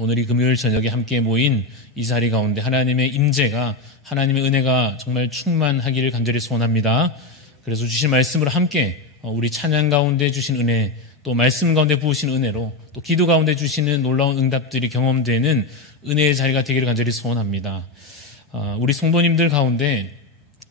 오늘 이 금요일 저녁에 함께 모인 이 자리 가운데 하나님의 임재가, 하나님의 은혜가 정말 충만하기를 간절히 소원합니다. 그래서 주신 말씀으로 함께 우리 찬양 가운데 주신 은혜, 또 말씀 가운데 부으신 은혜로, 또 기도 가운데 주시는 놀라운 응답들이 경험되는 은혜의 자리가 되기를 간절히 소원합니다. 우리 성도님들 가운데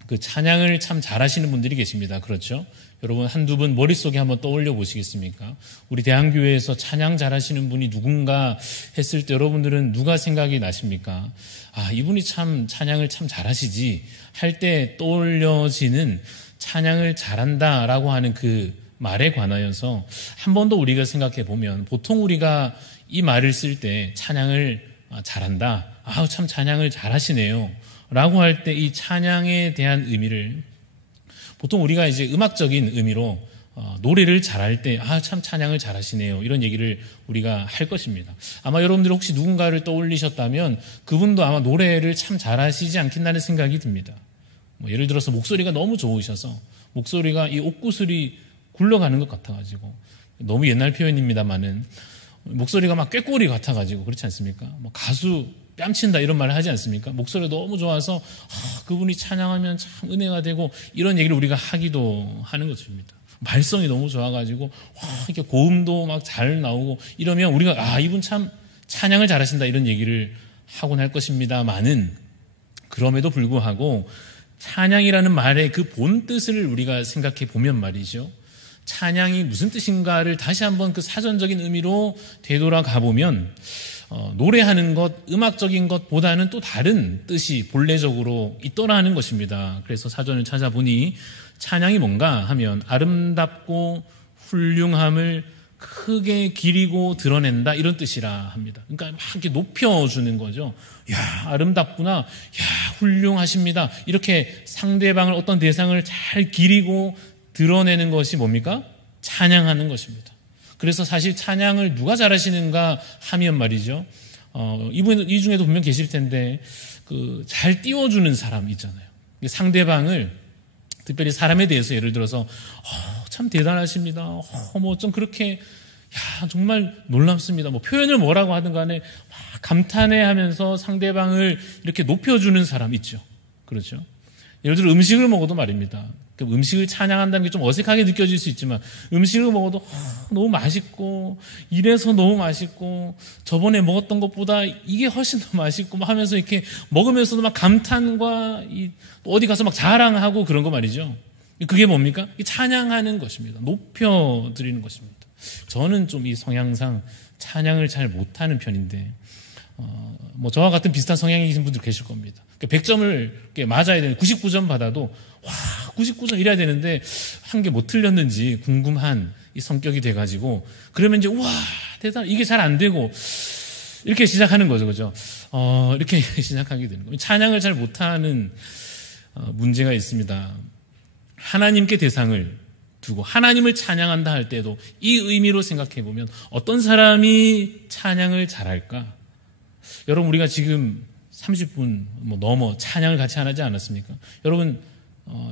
그 찬양을 참 잘하시는 분들이 계십니다. 그렇죠? 여러분 한두 분 머릿속에 한번 떠올려 보시겠습니까? 우리 대한교회에서 찬양 잘하시는 분이 누군가 했을 때 여러분들은 누가 생각이 나십니까? 이분이 참 찬양을 참 잘하시지 할 때 떠올려지는 찬양을 잘한다라고 하는 그 말에 관하여서 한 번 더 우리가 생각해 보면, 보통 우리가 이 말을 쓸 때 찬양을 잘한다, 참 찬양을 잘하시네요 라고 할 때 이 찬양에 대한 의미를 보통 우리가 이제 음악적인 의미로 노래를 잘할 때 참 찬양을 잘하시네요 이런 얘기를 우리가 할 것입니다. 아마 여러분들 혹시 누군가를 떠올리셨다면 그분도 아마 노래를 참 잘하시지 않겠나는 생각이 듭니다. 예를 들어서 목소리가 너무 좋으셔서 목소리가 이 옥구슬이 굴러가는 것 같아가지고, 너무 옛날 표현입니다만은 목소리가 막 꾀꼬리 같아가지고 그렇지 않습니까? 가수 뺨친다 이런 말을 하지 않습니까? 목소리가 너무 좋아서 그분이 찬양하면 참 은혜가 되고 이런 얘기를 우리가 하기도 하는 것입니다. 발성이 너무 좋아가지고 이렇게 고음도 막 잘 나오고 이러면 우리가 이분 참 찬양을 잘하신다 이런 얘기를 하곤 할 것입니다만은, 그럼에도 불구하고 찬양이라는 말의 그 본 뜻을 우리가 생각해 보면 말이죠, 찬양이 무슨 뜻인가를 다시 한번 그 사전적인 의미로 되돌아가 보면 노래하는 것, 음악적인 것보다는 또 다른 뜻이 본래적으로 있더라는 것입니다. 그래서 사전을 찾아보니 찬양이 뭔가 하면 아름답고 훌륭함을 크게 기리고 드러낸다 이런 뜻이라 합니다. 그러니까 막 이렇게 높여주는 거죠. 아름답구나, 훌륭하십니다, 이렇게 상대방을, 어떤 대상을 잘 기리고 드러내는 것이 뭡니까? 찬양하는 것입니다. 그래서 사실 찬양을 누가 잘하시는가 하면 말이죠, 이 중에도 분명 계실 텐데 잘 띄워주는 사람 있잖아요. 상대방을, 특별히 사람에 대해서 예를 들어서 참 대단하십니다, 좀 그렇게 정말 놀랍습니다, 표현을 뭐라고 하든 간에 막 감탄해 하면서 상대방을 이렇게 높여주는 사람 있죠. 그렇죠? 예를 들어 음식을 먹어도 말입니다. 음식을 찬양한다는 게 좀 어색하게 느껴질 수 있지만, 음식을 먹어도 너무 맛있고, 이래서 너무 맛있고, 저번에 먹었던 것보다 이게 훨씬 더 맛있고 하면서 이렇게 먹으면서도 막 감탄과 어디 가서 막 자랑하고 그런 거 말이죠. 그게 뭡니까? 찬양하는 것입니다. 높여드리는 것입니다. 저는 좀 이 성향상 찬양을 잘 못하는 편인데, 저와 같은 비슷한 성향이신 분들 계실 겁니다. 100점을 맞아야 되는 99점 받아도 99점 이래야 되는데 한 개 못 틀렸는지 궁금한 이 성격이 돼가지고, 그러면 이제 대단, 이게 잘 안 되고 이렇게 시작하는 거죠, 그죠? 이렇게 시작하게 되는 거예요. 찬양을 잘 못하는 문제가 있습니다. 하나님께 대상을 두고 하나님을 찬양한다 할 때도 이 의미로 생각해 보면 어떤 사람이 찬양을 잘할까? 여러분, 우리가 지금 30분 넘어 찬양을 같이 안 하지 않았습니까? 여러분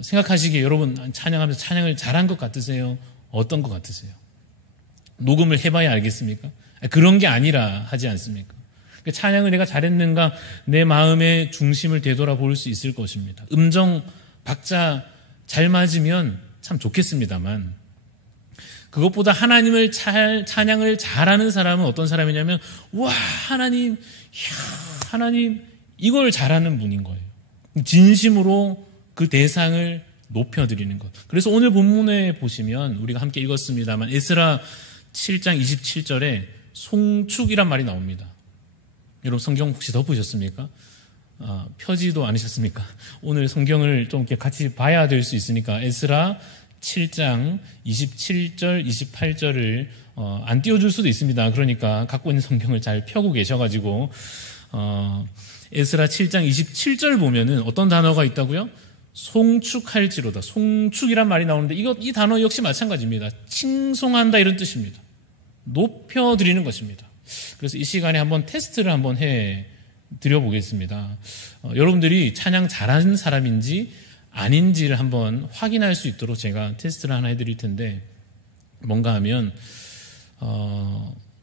생각하시기에 여러분 찬양하면서 찬양을 잘한 것 같으세요? 어떤 것 같으세요? 녹음을 해봐야 알겠습니까? 그런 게 아니라 하지 않습니까? 찬양을 내가 잘했는가, 내 마음의 중심을 되돌아볼 수 있을 것입니다. 음정 박자 잘 맞으면 참 좋겠습니다만, 그것보다 하나님을 찬양을 잘하는 사람은 어떤 사람이냐면, 하나님, 하나님, 이걸 잘하는 분인 거예요. 진심으로 그 대상을 높여드리는 것. 그래서 오늘 본문에 보시면 우리가 함께 읽었습니다만, 에스라 7장 27절에 송축이란 말이 나옵니다. 여러분 성경 혹시 덮으셨습니까? 펴지도 않으셨습니까? 오늘 성경을 좀 이렇게 같이 봐야 될 수 있으니까 에스라 7장 27절, 28절을 안 띄워줄 수도 있습니다. 그러니까 갖고 있는 성경을 잘 펴고 계셔가지고 에스라 7장 27절 보면은 어떤 단어가 있다고요? 송축할지로다. 송축이란 말이 나오는데 이 단어 역시 마찬가지입니다. 칭송한다 이런 뜻입니다. 높여드리는 것입니다. 그래서 이 시간에 한번 테스트를 한번 해 드려보겠습니다. 여러분들이 찬양 잘하는 사람인지 아닌지를 한번 확인할 수 있도록 제가 테스트를 하나 해드릴 텐데, 뭔가 하면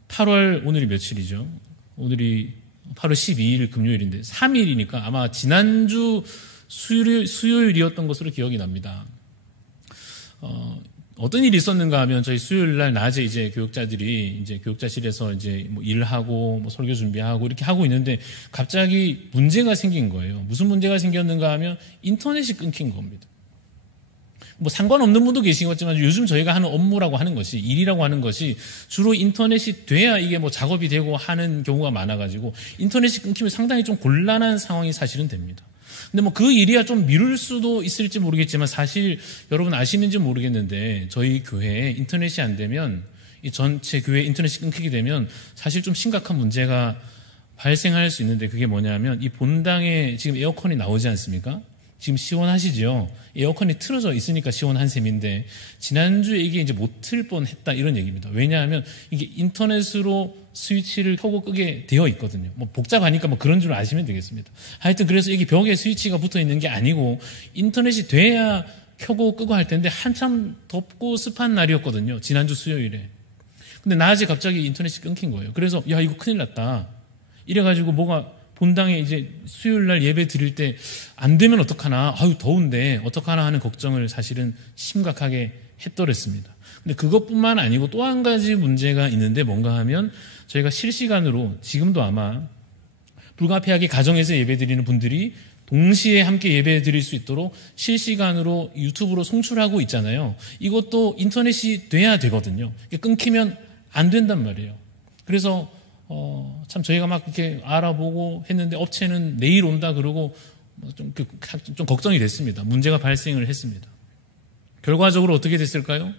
8월 오늘이 며칠이죠? 오늘이 8월 12일 금요일인데 3일이니까 아마 지난주 수요일이었던 것으로 기억이 납니다. 어떤 일이 있었는가 하면 저희 수요일 날 낮에 이제 교육자들이 이제 교육자실에서 이제 뭐 일하고 뭐 설교 준비하고 이렇게 하고 있는데 갑자기 문제가 생긴 거예요. 무슨 문제가 생겼는가 하면 인터넷이 끊긴 겁니다. 뭐 상관없는 분도 계시겠지만 요즘 저희가 하는 업무라고 하는 것이 일이라고 하는 것이 주로 인터넷이 돼야 이게 뭐 작업이 되고 하는 경우가 많아가지고 인터넷이 끊기면 상당히 좀 곤란한 상황이 사실은 됩니다. 근데 뭐 그 일이야 좀 미룰 수도 있을지 모르겠지만 사실 여러분 아시는지 모르겠는데 저희 교회에 인터넷이 안 되면 이 전체 교회 인터넷이 끊기게 되면 사실 좀 심각한 문제가 발생할 수 있는데 그게 뭐냐면 이 본당에 지금 에어컨이 나오지 않습니까? 지금 시원하시죠? 에어컨이 틀어져 있으니까 시원한 셈인데 지난주에 이게 이제 못 틀 뻔했다 이런 얘기입니다. 왜냐하면 이게 인터넷으로 스위치를 켜고 끄게 되어 있거든요. 뭐 복잡하니까 뭐 그런 줄 아시면 되겠습니다. 하여튼 그래서 이게 벽에 스위치가 붙어 있는 게 아니고 인터넷이 돼야 켜고 끄고 할 텐데 한참 덥고 습한 날이었거든요. 지난주 수요일에. 근데 낮에 갑자기 인터넷이 끊긴 거예요. 그래서 야 이거 큰일 났다. 이래가지고 뭐가 본당에 이제 수요일 날 예배 드릴 때 안 되면 어떡하나, 아유 더운데 어떡하나 하는 걱정을 사실은 심각하게 했더랬습니다. 근데 그것뿐만 아니고 또 한 가지 문제가 있는데 뭔가 하면 저희가 실시간으로 지금도 아마 불가피하게 가정에서 예배 드리는 분들이 동시에 함께 예배 드릴 수 있도록 실시간으로 유튜브로 송출하고 있잖아요. 이것도 인터넷이 돼야 되거든요. 끊기면 안 된단 말이에요. 그래서 참 저희가 막 이렇게 알아보고 했는데 업체는 내일 온다 그러고 좀 걱정이 됐습니다. 문제가 발생을 했습니다. 결과적으로 어떻게 됐을까요?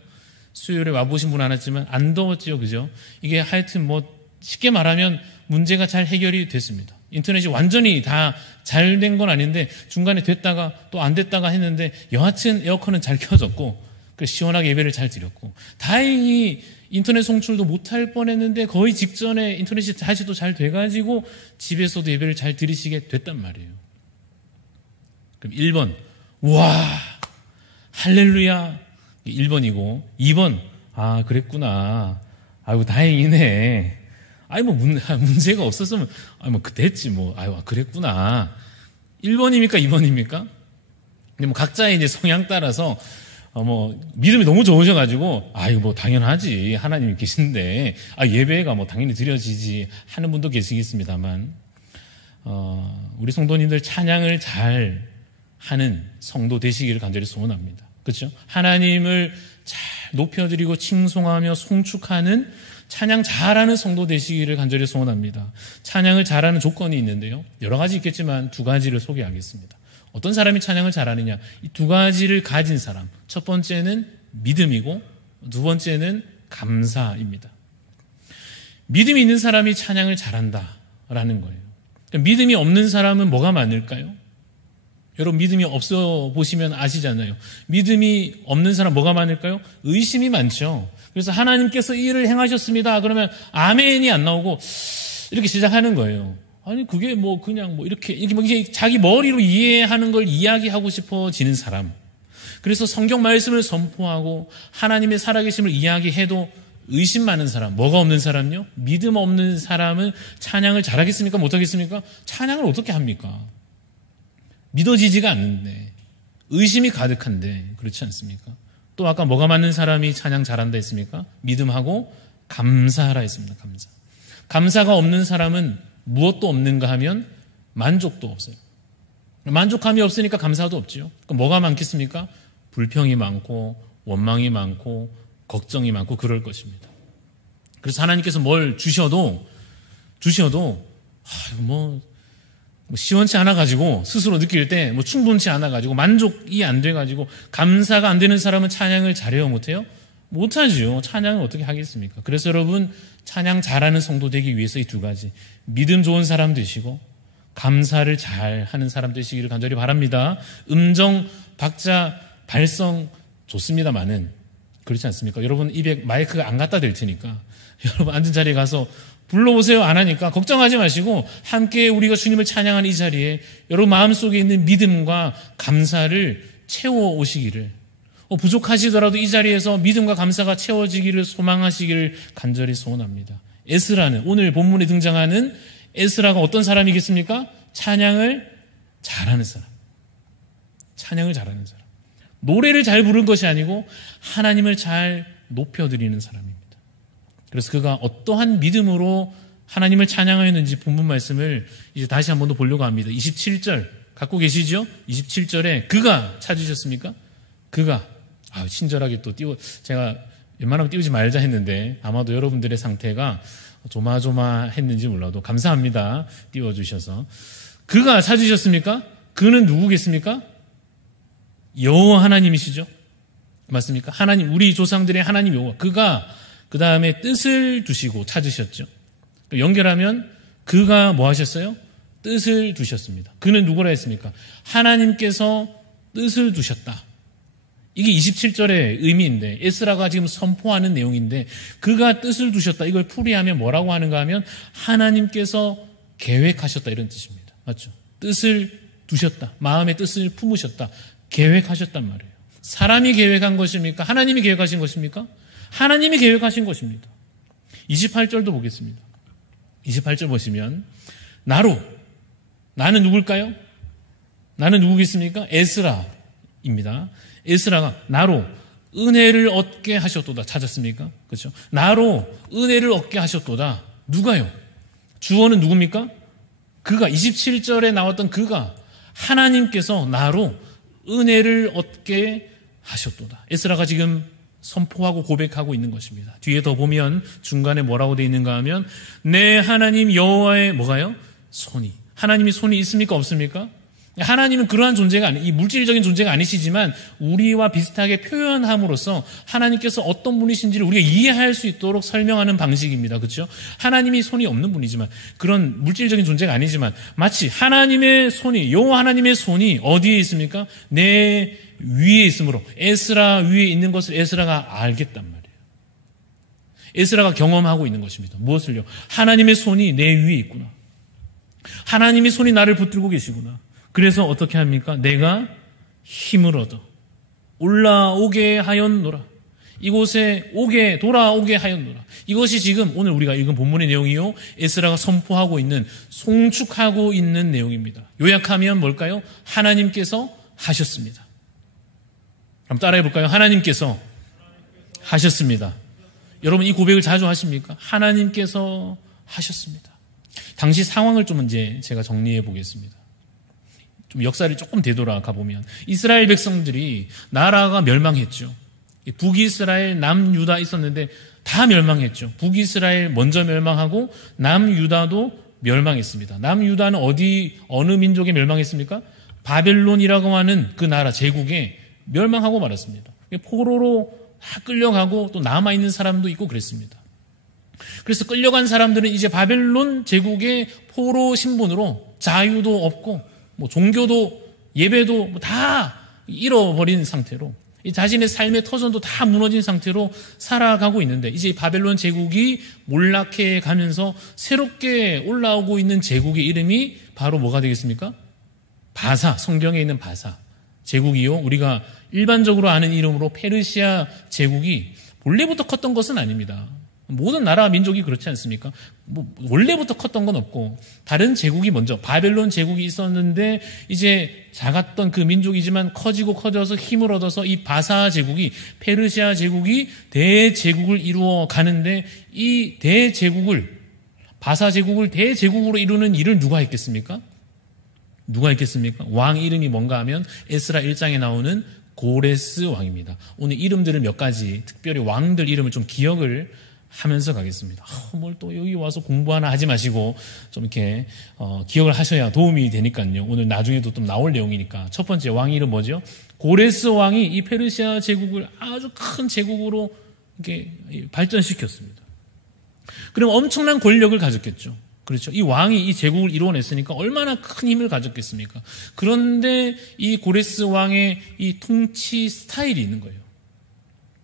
수요일에 와보신 분 안 왔지만 안 더웠지요, 그죠? 이게 하여튼 뭐 쉽게 말하면 문제가 잘 해결이 됐습니다. 인터넷이 완전히 다 잘 된 건 아닌데 중간에 됐다가 또 안 됐다가 했는데 여하튼 에어컨은 잘 켜졌고 시원하게 예배를 잘 드렸고 다행히 인터넷 송출도 못할 뻔했는데 거의 직전에 인터넷이 다시 또 잘 돼가지고 집에서도 예배를 잘 드리시게 됐단 말이에요. 그럼 1번 와 할렐루야 1번이고 2번 아 그랬구나 아이고 다행이네 아이 뭐 문제가 없었으면 아이 뭐 됐지 뭐 아이고 그랬구나 1번입니까 2번입니까? 근데 뭐 각자의 이제 성향 따라서 뭐 믿음이 너무 좋으셔가지고 아이고 뭐 당연하지 하나님이 계신데 예배가 뭐 당연히 드려지지 하는 분도 계시겠습니다만 우리 성도님들 찬양을 잘 하는 성도 되시기를 간절히 소원합니다. 그렇죠? 하나님을 잘 높여드리고 칭송하며 송축하는 찬양 잘하는 성도 되시기를 간절히 소원합니다. 찬양을 잘하는 조건이 있는데요. 여러 가지 있겠지만 두 가지를 소개하겠습니다. 어떤 사람이 찬양을 잘하느냐? 이 두 가지를 가진 사람. 첫 번째는 믿음이고 두 번째는 감사입니다. 믿음이 있는 사람이 찬양을 잘한다라는 거예요. 그러니까 믿음이 없는 사람은 뭐가 많을까요? 여러분 믿음이 없어 보시면 아시잖아요. 믿음이 없는 사람 뭐가 많을까요? 의심이 많죠. 그래서 하나님께서 이 일을 행하셨습니다. 그러면 아멘이 안 나오고 이렇게 시작하는 거예요. 아니 그게 뭐 그냥 뭐 이렇게 자기 머리로 이해하는 걸 이야기하고 싶어지는 사람. 그래서 성경 말씀을 선포하고 하나님의 살아계심을 이야기해도 의심 많은 사람. 뭐가 없는 사람요? 믿음 없는 사람은 찬양을 잘하겠습니까? 못하겠습니까? 찬양을 어떻게 합니까? 믿어지지가 않는데 의심이 가득한데 그렇지 않습니까? 또 아까 뭐가 많은 사람이 찬양 잘한다 했습니까? 믿음하고 감사하라 했습니다. 감사가 없는 사람은 무엇도 없는가 하면 만족도 없어요. 만족함이 없으니까 감사도 없지요. 그럼 뭐가 많겠습니까? 불평이 많고 원망이 많고 걱정이 많고 그럴 것입니다. 그래서 하나님께서 뭘 주셔도 뭐 시원치 않아 가지고 스스로 느낄 때 뭐 충분치 않아 가지고 만족이 안 돼 가지고 감사가 안 되는 사람은 찬양을 잘해요 못해요? 못하죠. 찬양을 어떻게 하겠습니까? 그래서 여러분 찬양 잘하는 성도 되기 위해서 이 두 가지 믿음 좋은 사람 되시고 감사를 잘하는 사람 되시기를 간절히 바랍니다. 음정 박자 발성 좋습니다만은 그렇지 않습니까? 여러분 입에 마이크가 안 갖다 댈 테니까 여러분 앉은 자리에 가서 불러보세요. 안 하니까 걱정하지 마시고 함께 우리가 주님을 찬양하는 이 자리에 여러분 마음속에 있는 믿음과 감사를 채워오시기를 부족하시더라도 이 자리에서 믿음과 감사가 채워지기를 소망하시기를 간절히 소원합니다. 에스라는, 오늘 본문에 등장하는 에스라가 어떤 사람이겠습니까? 찬양을 잘하는 사람. 찬양을 잘하는 사람. 노래를 잘 부르는 것이 아니고 하나님을 잘 높여드리는 사람입니다. 그래서 그가 어떠한 믿음으로 하나님을 찬양하였는지 본문 말씀을 이제 다시 한 번 더 보려고 합니다. 27절 갖고 계시죠? 27절에 그가 찾으셨습니까? 그가 친절하게 또 제가 웬만하면 띄우지 말자 했는데 아마도 여러분들의 상태가 조마조마했는지 몰라도 감사합니다. 띄워주셔서. 그가 찾으셨습니까? 그는 누구겠습니까? 여호와 하나님이시죠. 맞습니까? 하나님, 우리 조상들의 하나님 여호와. 그가 그 다음에 뜻을 두시고 찾으셨죠. 연결하면 그가 뭐 하셨어요? 뜻을 두셨습니다. 그는 누구라 했습니까? 하나님께서 뜻을 두셨다. 이게 27절의 의미인데 에스라가 지금 선포하는 내용인데 그가 뜻을 두셨다. 이걸 풀이하면 뭐라고 하는가 하면 하나님께서 계획하셨다 이런 뜻입니다. 맞죠? 뜻을 두셨다. 마음의 뜻을 품으셨다. 계획하셨단 말이에요. 사람이 계획한 것입니까? 하나님이 계획하신 것입니까? 하나님이 계획하신 것입니다. 28절도 보겠습니다. 28절 보시면 나는 누굴까요? 나는 누구겠습니까? 에스라입니다. 에스라가 나로 은혜를 얻게 하셨도다. 찾았습니까? 그렇죠? 나로 은혜를 얻게 하셨도다. 누가요? 주어는 누굽니까? 그가 27절에 나왔던 그가 하나님께서 나로 은혜를 얻게 하셨도다. 에스라가 지금 선포하고 고백하고 있는 것입니다. 뒤에 더 보면 중간에 뭐라고 되어 있는가 하면 내 하나님 여호와의 뭐가요? 손이. 하나님이 손이 있습니까? 없습니까? 하나님은 그러한 존재가 이 물질적인 존재가 아니시지만 우리와 비슷하게 표현함으로써 하나님께서 어떤 분이신지를 우리가 이해할 수 있도록 설명하는 방식입니다. 그렇죠? 하나님이 손이 없는 분이지만 그런 물질적인 존재가 아니지만 마치 하나님의 손이 여호와 하나님의 손이 어디에 있습니까? 내 위에 있으므로 에스라 위에 있는 것을 에스라가 알겠단 말이에요. 에스라가 경험하고 있는 것입니다. 무엇을요? 하나님의 손이 내 위에 있구나. 하나님의 손이 나를 붙들고 계시구나. 그래서 어떻게 합니까? 내가 힘을 얻어 올라오게 하였노라. 이곳에 돌아오게 하였노라. 이것이 지금 오늘 우리가 읽은 본문의 내용이요. 에스라가 선포하고 있는, 송축하고 있는 내용입니다. 요약하면 뭘까요? 하나님께서 하셨습니다. 한번 따라해 볼까요? 하나님께서 하셨습니다. 여러분 이 고백을 자주 하십니까? 하나님께서 하셨습니다. 당시 상황을 좀 이제 제가 정리해 보겠습니다. 좀 역사를 조금 되돌아가 보면 이스라엘 백성들이 나라가 멸망했죠. 북이스라엘, 남유다 있었는데 다 멸망했죠. 북이스라엘 먼저 멸망하고 남유다도 멸망했습니다. 남유다는 어느 민족에 멸망했습니까? 바벨론이라고 하는 그 나라 제국에 멸망하고 말았습니다. 포로로 다 끌려가고 또 남아있는 사람도 있고 그랬습니다. 그래서 끌려간 사람들은 이제 바벨론 제국의 포로 신분으로 자유도 없고 종교도 예배도 다 잃어버린 상태로 자신의 삶의 터전도 다 무너진 상태로 살아가고 있는데 이제 바벨론 제국이 몰락해 가면서 새롭게 올라오고 있는 제국의 이름이 바로 뭐가 되겠습니까? 바사, 성경에 있는 바사 제국이요. 우리가 일반적으로 아는 이름으로 페르시아 제국이 원래부터 컸던 것은 아닙니다. 모든 나라 민족이 그렇지 않습니까? 원래부터 컸던 건 없고 다른 제국이 먼저 바벨론 제국이 있었는데 이제 작았던 그 민족이지만 커져서 힘을 얻어서 이 바사 제국이 페르시아 제국이 대제국을 이루어 가는데 이 바사 제국을 대제국으로 이루는 일을 누가 했겠습니까? 왕 이름이 뭔가 하면 에스라 1장에 나오는 고레스 왕입니다. 오늘 이름들을 몇 가지 특별히 왕들 이름을 좀 기억을 하면서 가겠습니다. 뭘 또 여기 와서 공부 하나 하지 마시고 좀 이렇게 기억을 하셔야 도움이 되니까요. 오늘 나중에도 좀 나올 내용이니까. 첫 번째 왕 이름 뭐죠? 고레스 왕이 이 페르시아 제국을 아주 큰 제국으로 이렇게 발전시켰습니다. 그럼 엄청난 권력을 가졌겠죠. 그렇죠. 이 왕이 이 제국을 이루어냈으니까 얼마나 큰 힘을 가졌겠습니까? 그런데 이 고레스 왕의 이 통치 스타일이 있는 거예요.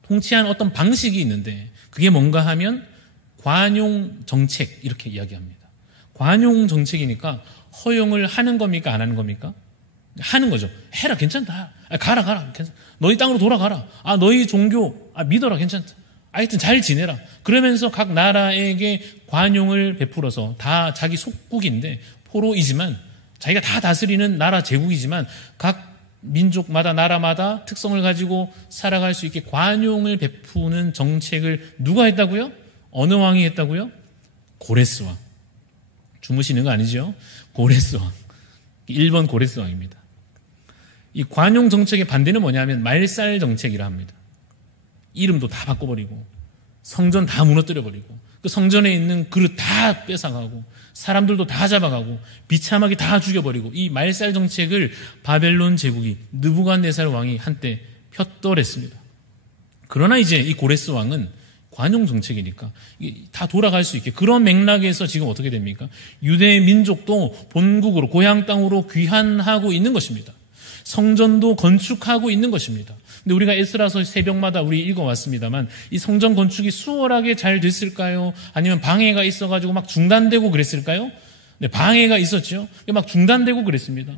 통치한 어떤 방식이 있는데 그게 뭔가 하면 관용 정책 이렇게 이야기합니다. 관용 정책이니까 허용을 하는 겁니까? 안 하는 겁니까? 하는 거죠. 해라 괜찮다. 가라 괜찮다. 너희 땅으로 돌아가라. 너희 종교 믿어라 괜찮다. 하여튼 잘 지내라. 그러면서 각 나라에게 관용을 베풀어서 다 자기 속국인데 포로이지만 자기가 다 다스리는 나라 제국이지만 각 민족마다 나라마다 특성을 가지고 살아갈 수 있게 관용을 베푸는 정책을 누가 했다고요? 어느 왕이 했다고요? 고레스 왕. 주무시는 거 아니죠? 고레스 왕. 1번 고레스 왕입니다. 이 관용 정책의 반대는 뭐냐면 말살 정책이라 합니다. 이름도 다 바꿔버리고 성전 다 무너뜨려버리고 그 성전에 있는 그릇 다 뺏어가고 사람들도 다 잡아가고 비참하게 다 죽여버리고 이 말살 정책을 바벨론 제국이 느부갓네살 왕이 한때 폈더랬습니다. 그러나 이제 이 고레스 왕은 관용 정책이니까 다 돌아갈 수 있게 그런 맥락에서 지금 어떻게 됩니까? 유대 민족도 본국으로 고향 땅으로 귀환하고 있는 것입니다. 성전도 건축하고 있는 것입니다. 근데 우리가 에스라서 새벽마다 우리 읽어왔습니다만 이 성전 건축이 수월하게 잘 됐을까요? 아니면 방해가 있어가지고 막 중단되고 그랬을까요? 네, 방해가 있었죠. 막 중단되고 그랬습니다.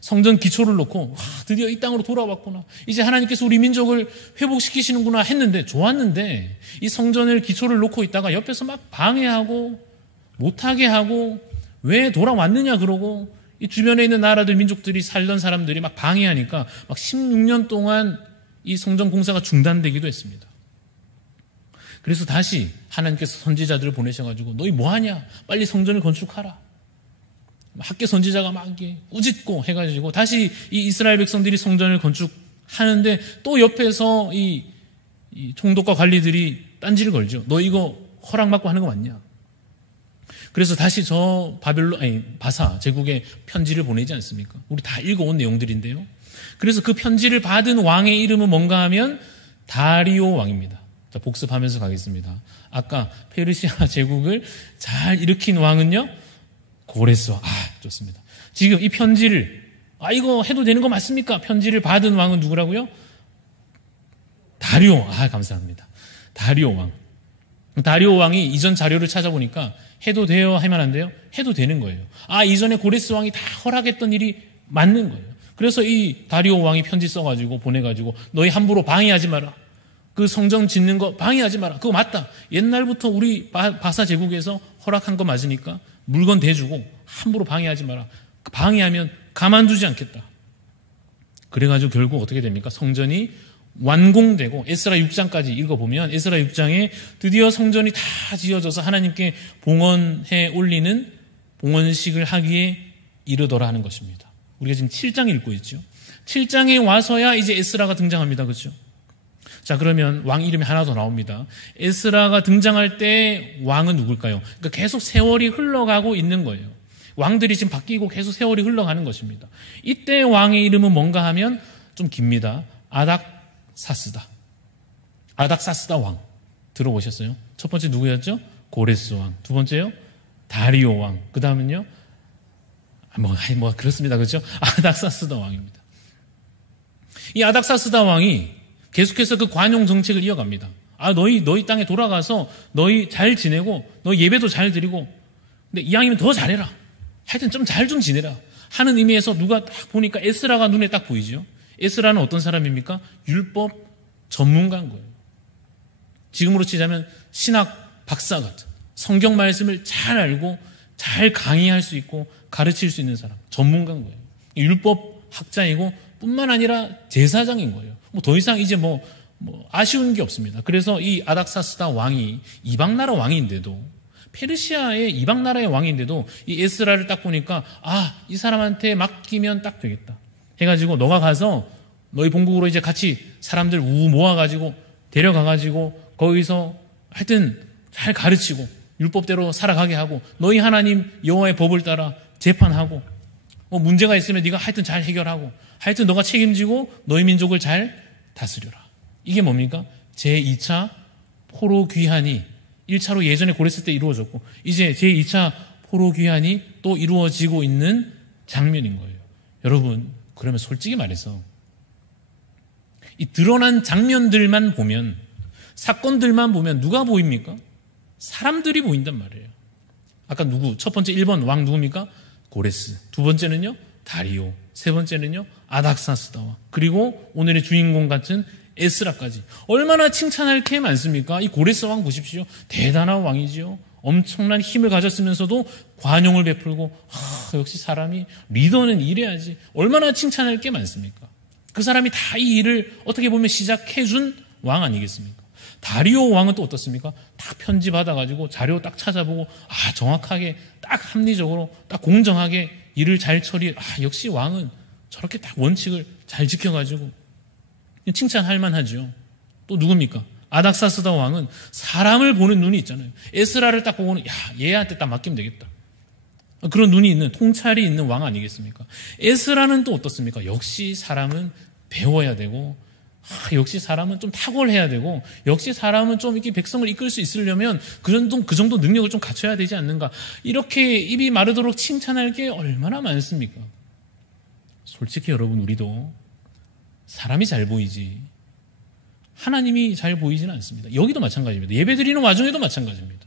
성전 기초를 놓고 드디어 이 땅으로 돌아왔구나. 이제 하나님께서 우리 민족을 회복시키시는구나 했는데 좋았는데 이 성전을 기초를 놓고 있다가 옆에서 막 방해하고 못하게 하고 왜 돌아왔느냐 그러고 이 주변에 있는 나라들 민족들이 살던 사람들이 막 방해하니까 막 16년 동안 이 성전 공사가 중단되기도 했습니다. 그래서 다시 하나님께서 선지자들을 보내셔가지고 너희 뭐하냐 빨리 성전을 건축하라. 학계 선지자가 막 꾸짖고 해가지고 다시 이 이스라엘 백성들이 성전을 건축하는데 또 옆에서 이 총독과 관리들이 딴지를 걸죠. 너 이거 허락받고 하는 거 맞냐? 그래서 다시 저 바사 제국에 편지를 보내지 않습니까? 우리 다 읽어온 내용들인데요. 그래서 그 편지를 받은 왕의 이름은 뭔가 하면 다리오 왕입니다. 자, 복습하면서 가겠습니다. 아까 페르시아 제국을 잘 일으킨 왕은요? 고레스 왕. 좋습니다. 지금 이 편지를 이거 해도 되는 거 맞습니까? 편지를 받은 왕은 누구라고요? 다리오. 감사합니다. 다리오 왕. 다리오 왕이 이전 자료를 찾아보니까 해도 돼요? 하면 안 돼요? 해도 되는 거예요. 이전에 고레스 왕이 다 허락했던 일이 맞는 거예요. 그래서 이 다리오 왕이 편지 써가지고 보내가지고 너희 함부로 방해하지 마라. 그 성전 짓는 거 방해하지 마라. 그거 맞다. 옛날부터 우리 바사 제국에서 허락한 거 맞으니까 물건 대주고 함부로 방해하지 마라. 방해하면 가만두지 않겠다. 그래가지고 결국 어떻게 됩니까? 성전이 완공되고 에스라 6장까지 읽어보면 에스라 6장에 드디어 성전이 다 지어져서 하나님께 봉헌해 올리는 봉헌식을 하기에 이르더라 하는 것입니다. 우리가 지금 7장 읽고 있죠. 7장에 와서야 이제 에스라가 등장합니다. 그렇죠? 자, 그러면 왕 이름이 하나 더 나옵니다. 에스라가 등장할 때 왕은 누굴까요? 그러니까 계속 세월이 흘러가고 있는 거예요. 왕들이 지금 바뀌고 계속 세월이 흘러가는 것입니다. 이때 왕의 이름은 뭔가 하면 좀 깁니다. 아닥사스다. 아닥사스다 왕. 들어보셨어요? 첫 번째 누구였죠? 고레스 왕. 두 번째요? 다리오 왕. 그 다음은요? 그렇습니다. 그렇죠? 아닥사스다 왕입니다. 이 아닥사스다 왕이 계속해서 그 관용 정책을 이어갑니다. 너희 땅에 돌아가서 너희 잘 지내고 너희 예배도 잘 드리고 근데 이왕이면 더 잘해라. 하여튼 좀 잘 좀 지내라 하는 의미에서 누가 딱 보니까 에스라가 눈에 딱 보이죠. 에스라는 어떤 사람입니까? 율법 전문가인 거예요. 지금으로 치자면 신학 박사 같은 성경 말씀을 잘 알고 잘 강의할 수 있고 가르칠 수 있는 사람, 전문가인 거예요. 율법 학자이고 뿐만 아니라 제사장인 거예요. 더 이상 이제 아쉬운 게 없습니다. 그래서 이 아닥사스다 왕이 이방 나라 왕인데도 페르시아의 이방 나라의 왕인데도 이 에스라를 딱 보니까 이 사람한테 맡기면 딱 되겠다 해가지고 너가 가서 너희 본국으로 이제 같이 사람들 모아가지고 데려가가지고 거기서 하여튼 잘 가르치고 율법대로 살아가게 하고 너희 하나님 여호와의 법을 따라 재판하고 문제가 있으면 네가 하여튼 잘 해결하고 하여튼 너가 책임지고 너희 민족을 잘 다스려라. 이게 뭡니까? 제2차 포로 귀환이 1차로 예전에 고레스 때 이루어졌고 이제 제2차 포로 귀환이 또 이루어지고 있는 장면인 거예요. 여러분, 그러면 솔직히 말해서 이 드러난 장면들만 보면 사건들만 보면 누가 보입니까? 사람들이 보인단 말이에요. 아까 첫 번째 1번 왕 누굽니까? 고레스. 두 번째는요? 다리오. 세 번째는요? 아닥사스다 왕. 그리고 오늘의 주인공 같은 에스라까지. 얼마나 칭찬할 게 많습니까? 이 고레스 왕 보십시오. 대단한 왕이지요. 엄청난 힘을 가졌으면서도 관용을 베풀고 역시 사람이 리더는 이래야지. 얼마나 칭찬할 게 많습니까? 그 사람이 다 이 일을 어떻게 보면 시작해준 왕 아니겠습니까? 다리오 왕은 또 어떻습니까? 딱 편지 받아가지고 자료 딱 찾아보고 정확하게 딱 합리적으로 딱 공정하게 일을 잘 역시 왕은 저렇게 딱 원칙을 잘 지켜가지고 칭찬할 만하죠. 또 누굽니까? 아닥사스다 왕은 사람을 보는 눈이 있잖아요. 에스라를 딱 보고는 얘한테 딱 맡기면 되겠다. 그런 눈이 있는, 통찰이 있는 왕 아니겠습니까? 에스라는 또 어떻습니까? 역시 사람은 배워야 되고 역시 사람은 좀 탁월해야 되고 역시 사람은 좀 이렇게 백성을 이끌 수 있으려면 그 정도 능력을 좀 갖춰야 되지 않는가. 이렇게 입이 마르도록 칭찬할 게 얼마나 많습니까? 솔직히 여러분, 우리도 사람이 잘 보이지 하나님이 잘 보이지는 않습니다. 여기도 마찬가지입니다. 예배드리는 와중에도 마찬가지입니다.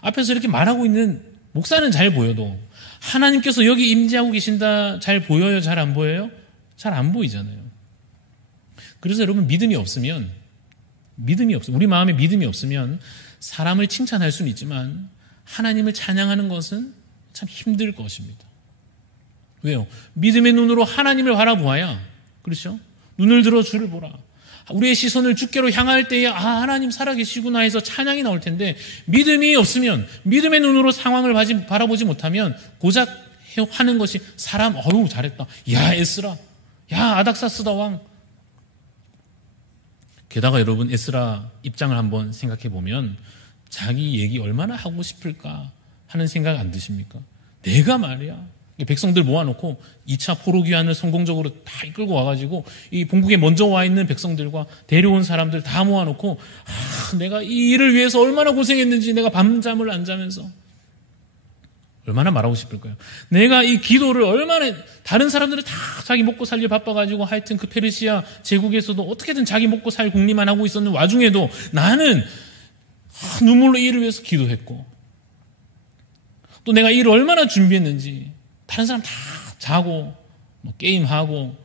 앞에서 이렇게 말하고 있는 목사는 잘 보여도 하나님께서 여기 임재하고 계신다 잘 보여요? 잘 안 보여요? 잘 안 보이잖아요. 그래서 여러분, 믿음이 없으면 우리 마음에 믿음이 없으면 사람을 칭찬할 수는 있지만 하나님을 찬양하는 것은 참 힘들 것입니다. 왜요? 믿음의 눈으로 하나님을 바라보아야, 그렇죠? 눈을 들어 주를 보라. 우리의 시선을 주께로 향할 때에 하나님 살아계시구나 해서 찬양이 나올 텐데, 믿음이 없으면, 믿음의 눈으로 상황을 바라보지 못하면 고작 하는 것이 사람 잘했다. 야 에스라, 야 아닥사스다 왕. 게다가 여러분, 에스라 입장을 한번 생각해 보면 자기 얘기 얼마나 하고 싶을까 하는 생각 안 드십니까? 내가 말이야, 백성들 모아놓고 2차 포로귀환을 성공적으로 다 이끌고 와가지고 이 본국에 먼저 와 있는 백성들과 데려온 사람들 다 모아놓고 내가 이 일을 위해서 얼마나 고생했는지 내가 밤잠을 안 자면서 얼마나 말하고 싶을까요? 내가 이 기도를 얼마나, 다른 사람들은 다 자기 먹고 살기 바빠가지고 하여튼 그 페르시아 제국에서도 어떻게든 자기 먹고 살 궁리만 하고 있었는 와중에도 나는 눈물로 이 일을 위해서 기도했고, 또 내가 이 일을 얼마나 준비했는지, 다른 사람 다 자고 게임하고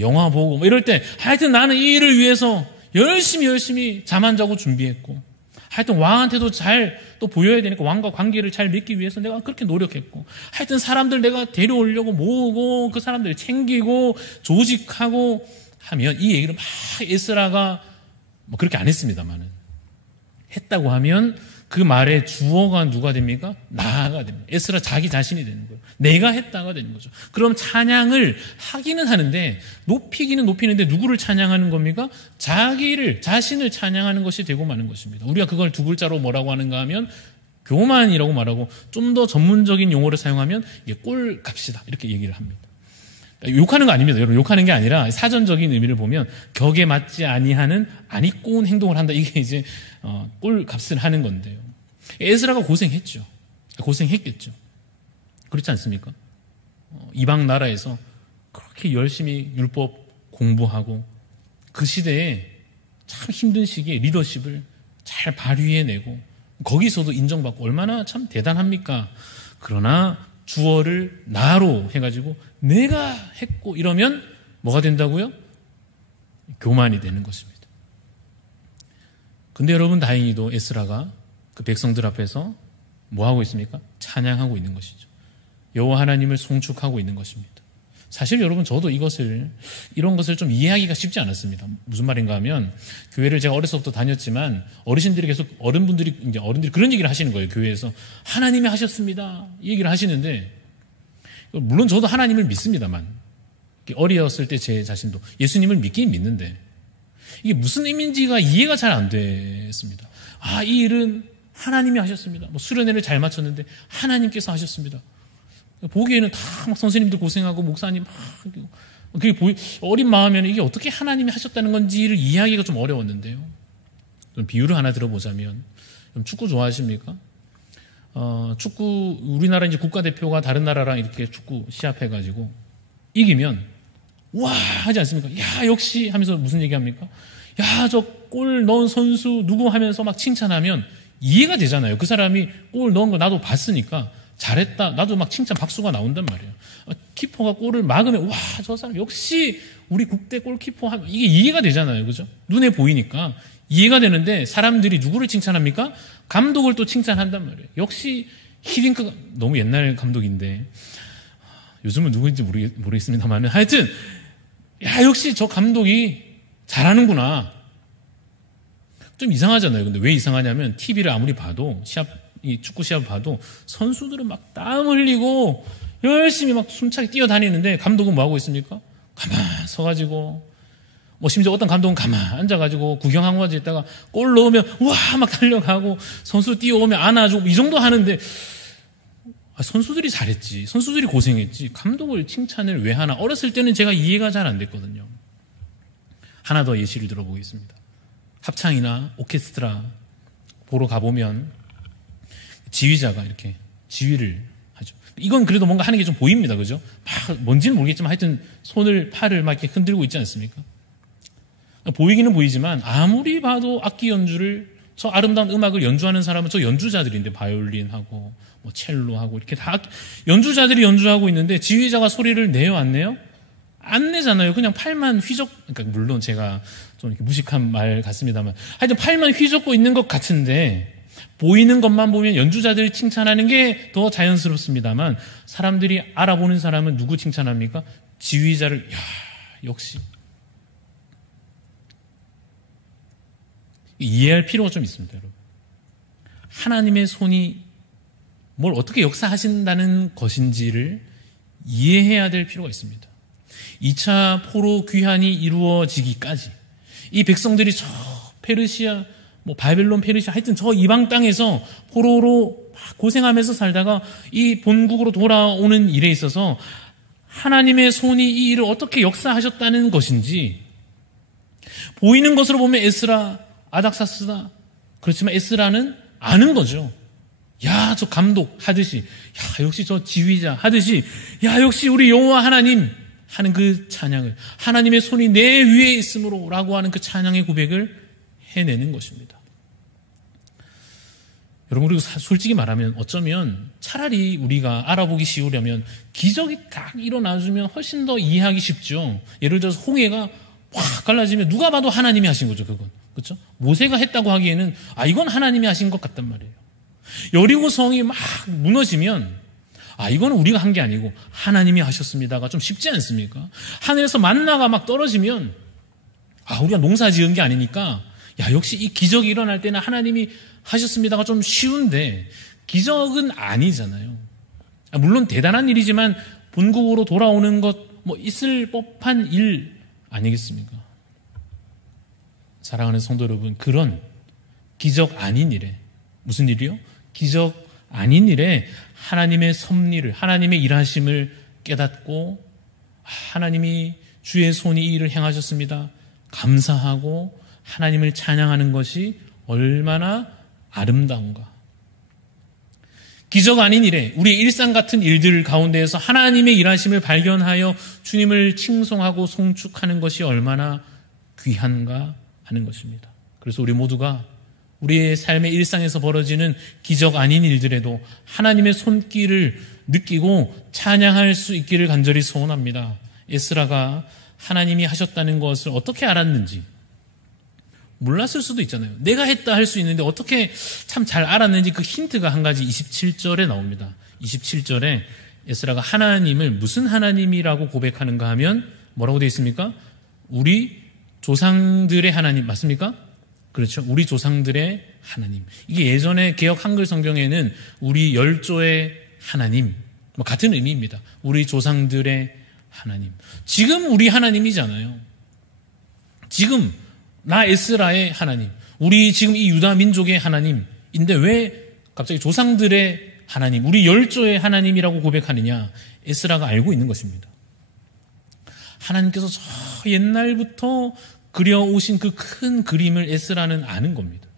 영화 보고 이럴 때 하여튼 나는 이 일을 위해서 열심히 잠 안 자고 준비했고, 하여튼 왕한테도 잘 또 보여야 되니까 왕과 관계를 잘 맺기 위해서 내가 그렇게 노력했고, 하여튼 사람들 내가 데려오려고 모으고 그 사람들 챙기고 조직하고 하면, 이 얘기를 막 에스라가 그렇게 안 했습니다만은 했다고 하면 그 말의 주어가 누가 됩니까? 나가 됩니다. 에스라 자기 자신이 되는 거예요. 내가 했다가 되는 거죠. 그럼 찬양을 하기는 하는데, 높이기는 높이는데 누구를 찬양하는 겁니까? 자신을 찬양하는 것이 되고 마는 것입니다. 우리가 그걸 두 글자로 뭐라고 하는가 하면 교만이라고 말하고, 좀 더 전문적인 용어를 사용하면 꼴 값이다 이렇게 얘기를 합니다. 욕하는 거 아닙니다. 여러분, 욕하는 게 아니라 사전적인 의미를 보면 격에 맞지 아니하는 아니꼬운 행동을 한다. 이게 이제 꼴 값을 하는 건데요. 에스라가 고생했겠죠. 그렇지 않습니까? 이방 나라에서 그렇게 열심히 율법 공부하고 그 시대에 참 힘든 시기에 리더십을 잘 발휘해내고 거기서도 인정받고 얼마나 참 대단합니까? 그러나 주어를 나로 해가지고 내가 했고 이러면 뭐가 된다고요? 교만이 되는 것입니다. 근데 여러분, 다행히도 에스라가 그 백성들 앞에서 뭐 하고 있습니까? 찬양하고 있는 것이죠. 여호와 하나님을 송축하고 있는 것입니다. 사실 여러분, 저도 이런 것을 좀 이해하기가 쉽지 않았습니다. 무슨 말인가 하면, 교회를 제가 어려서부터 다녔지만 어른분들이 그런 얘기를 하시는 거예요. 교회에서 하나님이 하셨습니다 이 얘기를 하시는데, 물론 저도 하나님을 믿습니다만, 어리었을 때 제 자신도 예수님을 믿긴 믿는데 이게 무슨 의미인지가 이해가 잘 안 됐습니다. 이 일은 하나님이 하셨습니다. 수련회를 잘 마쳤는데 하나님께서 하셨습니다. 보기에는 다 막 선생님들 고생하고 목사님 그게 어린 마음에는 이게 어떻게 하나님이 하셨다는 건지를 이해하기가 좀 어려웠는데요. 좀 비유를 하나 들어보자면, 축구 좋아하십니까? 축구, 우리나라 이제 국가대표가 다른 나라랑 이렇게 축구 시합해가지고 이기면 와 하지 않습니까? 야 역시 하면서 무슨 얘기합니까? 야 저 골 넣은 선수 누구 하면서 막 칭찬하면 이해가 되잖아요. 그 사람이 골 넣은 거 나도 봤으니까 잘했다. 나도 막 칭찬 박수가 나온단 말이에요. 키퍼가 골을 막으면 와, 저 사람 역시 우리 국대 골키퍼 하면 이게 이해가 되잖아요. 그죠? 눈에 보이니까 이해가 되는데 사람들이 누구를 칭찬합니까? 감독을 또 칭찬한단 말이에요. 역시 히딩크가 너무 옛날 감독인데 요즘은 누구인지 모르겠습니다만 하여튼 야, 역시 저 감독이 잘하는구나. 좀 이상하잖아요. 근데 왜 이상하냐면 TV를 아무리 봐도 이 축구 시합 봐도 선수들은 막 땀 흘리고 열심히 막 숨차게 뛰어다니는데 감독은 뭐 하고 있습니까? 가만 서가지고 뭐 심지어 어떤 감독은 가만 앉아가지고 구경하고 있다가 골 넣으면 와 막 달려가고 선수 뛰어오면 안아주고 이 정도 하는데 선수들이 잘했지, 선수들이 고생했지 감독을 칭찬을 왜 하나. 어렸을 때는 제가 이해가 잘 안 됐거든요. 하나 더 예시를 들어보겠습니다. 합창이나 오케스트라 보러 가보면 지휘자가 이렇게 지휘를 하죠. 이건 그래도 뭔가 하는 게 좀 보입니다. 그죠? 막 뭔지는 모르겠지만 하여튼 손을 팔을 막 이렇게 흔들고 있지 않습니까? 보이기는 보이지만 아무리 봐도 악기 연주를 저 아름다운 음악을 연주하는 사람은 저 연주자들인데 바이올린하고 뭐 첼로하고 이렇게 다 연주자들이 연주하고 있는데 지휘자가 소리를 내요 안 내요? 안 내잖아요. 그냥 팔만 그러니까 물론 제가 좀 이렇게 무식한 말 같습니다만 하여튼 팔만 휘젓고 있는 것 같은데 보이는 것만 보면 연주자들 칭찬하는 게 더 자연스럽습니다만 사람들이 알아보는 사람은 누구 칭찬합니까? 지휘자를. 야, 역시 이해할 필요가 좀 있습니다. 여러분. 하나님의 손이 뭘 어떻게 역사하신다는 것인지를 이해해야 될 필요가 있습니다. 2차 포로 귀환이 이루어지기까지 이 백성들이 저 페르시아, 뭐 바벨론, 페르시아 하여튼 저 이방 땅에서 포로로 고생하면서 살다가 이 본국으로 돌아오는 일에 있어서 하나님의 손이 이 일을 어떻게 역사하셨다는 것인지 보이는 것으로 보면 에스라, 아닥사스다. 그렇지만 에스라는 아는 거죠. 야, 저 감독 하듯이, 야, 역시 저 지휘자 하듯이, 야, 역시 우리 여호와 하나님 하는 그 찬양을, 하나님의 손이 내 위에 있으므로 라고 하는 그 찬양의 고백을 해내는 것입니다. 여러분, 그리고 솔직히 말하면 어쩌면 차라리 우리가 알아보기 쉬우려면 기적이 딱 일어나주면 훨씬 더 이해하기 쉽죠. 예를 들어서 홍해가 확 갈라지면 누가 봐도 하나님이 하신 거죠, 그건. 그렇죠? 모세가 했다고 하기에는 이건 하나님이 하신 것 같단 말이에요. 여리고 성이 막 무너지면 이거는 우리가 한 게 아니고 하나님이 하셨습니다가 좀 쉽지 않습니까? 하늘에서 만나가 막 떨어지면 우리가 농사 지은 게 아니니까 역시 이 기적이 일어날 때는 하나님이 하셨습니다가 좀 쉬운데 기적은 아니잖아요. 물론 대단한 일이지만 본국으로 돌아오는 것 뭐 있을 법한 일 아니겠습니까? 사랑하는 성도 여러분, 그런 기적 아닌 일에, 무슨 일이요? 기적 아닌 일에 하나님의 섭리를, 하나님의 일하심을 깨닫고 하나님이 주의 손이 이 일을 행하셨습니다. 감사하고 하나님을 찬양하는 것이 얼마나 아름다운가. 기적 아닌 일에 우리의 일상 같은 일들 가운데에서 하나님의 일하심을 발견하여 주님을 칭송하고 송축하는 것이 얼마나 귀한가 하는 것입니다. 그래서 우리 모두가 우리의 삶의 일상에서 벌어지는 기적 아닌 일들에도 하나님의 손길을 느끼고 찬양할 수 있기를 간절히 소원합니다. 에스라가 하나님이 하셨다는 것을 어떻게 알았는지 몰랐을 수도 있잖아요. 내가 했다 할 수 있는데 어떻게 참 잘 알았는지 그 힌트가 한 가지 27절에 나옵니다. 27절에 에스라가 하나님을 무슨 하나님이라고 고백하는가 하면 뭐라고 되어 있습니까? 우리 조상들의 하나님 맞습니까? 그렇죠. 우리 조상들의 하나님. 이게 예전에 개역 한글 성경에는 우리 열조의 하나님 뭐 같은 의미입니다. 우리 조상들의 하나님. 지금 우리 하나님이잖아요. 지금 나 에스라의 하나님, 우리 지금 이 유다 민족의 하나님인데 왜 갑자기 조상들의 하나님, 우리 열조의 하나님이라고 고백하느냐? 에스라가 알고 있는 것입니다. 하나님께서 저 옛날부터 그려오신 그 큰 그림을 에스라는 아는 겁니다.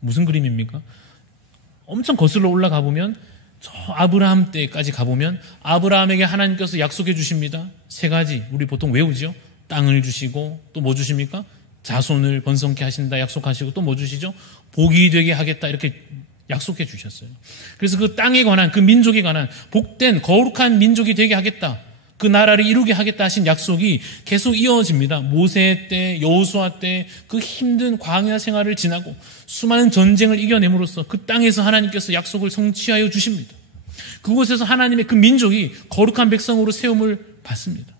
무슨 그림입니까? 엄청 거슬러 올라가 보면 저 아브라함 때까지 가보면 아브라함에게 하나님께서 약속해 주십니다. 세 가지 우리 보통 외우죠. 땅을 주시고 또 뭐 주십니까? 자손을 번성케 하신다 약속하시고 또 뭐 주시죠? 복이 되게 하겠다 이렇게 약속해 주셨어요. 그래서 그 땅에 관한, 그 민족에 관한 복된 거룩한 민족이 되게 하겠다, 그 나라를 이루게 하겠다 하신 약속이 계속 이어집니다. 모세 때, 여호수아 때 그 힘든 광야 생활을 지나고 수많은 전쟁을 이겨냄으로써 그 땅에서 하나님께서 약속을 성취하여 주십니다. 그곳에서 하나님의 그 민족이 거룩한 백성으로 세움을 받습니다.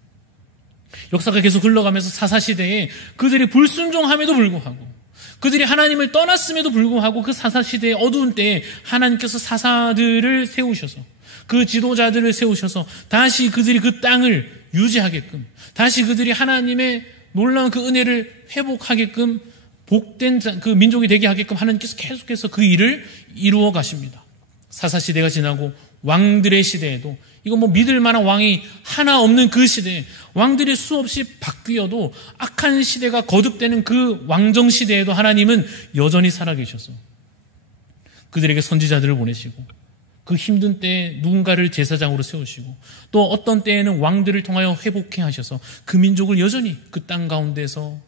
역사가 계속 흘러가면서 사사시대에 그들이 불순종함에도 불구하고, 그들이 하나님을 떠났음에도 불구하고 그 사사시대의 어두운 때에 하나님께서 사사들을 세우셔서, 그 지도자들을 세우셔서 다시 그들이 그 땅을 유지하게끔, 다시 그들이 하나님의 놀라운 그 은혜를 회복하게끔, 복된 그 민족이 되게 하게끔 하나님께서 계속해서 그 일을 이루어 가십니다. 사사시대가 지나고 왕들의 시대에도, 이건 뭐 믿을 만한 왕이 하나 없는 그 시대에 왕들이 수없이 바뀌어도 악한 시대가 거듭되는 그 왕정 시대에도 하나님은 여전히 살아계셔서 그들에게 선지자들을 보내시고, 그 힘든 때에 누군가를 제사장으로 세우시고, 또 어떤 때에는 왕들을 통하여 회복해 하셔서 그 민족을 여전히 그 땅 가운데서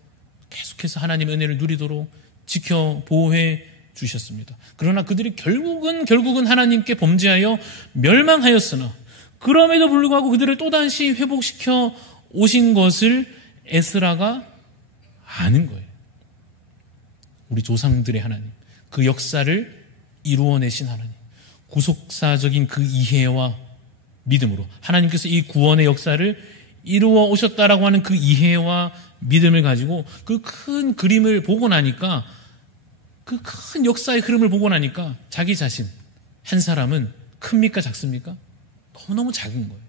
계속해서 하나님의 은혜를 누리도록 지켜 보호해 주셨습니다. 그러나 그들이 결국은 하나님께 범죄하여 멸망하였으나, 그럼에도 불구하고 그들을 또다시 회복시켜 오신 것을 에스라가 아는 거예요. 우리 조상들의 하나님, 그 역사를 이루어내신 하나님, 구속사적인 그 이해와 믿음으로 하나님께서 이 구원의 역사를 이루어 오셨다라고 하는 그 이해와 믿음을 가지고 그 큰 그림을 보고 나니까, 그 큰 역사의 흐름을 보고 나니까 자기 자신, 한 사람은 큽니까 작습니까? 너무너무 작은 거예요.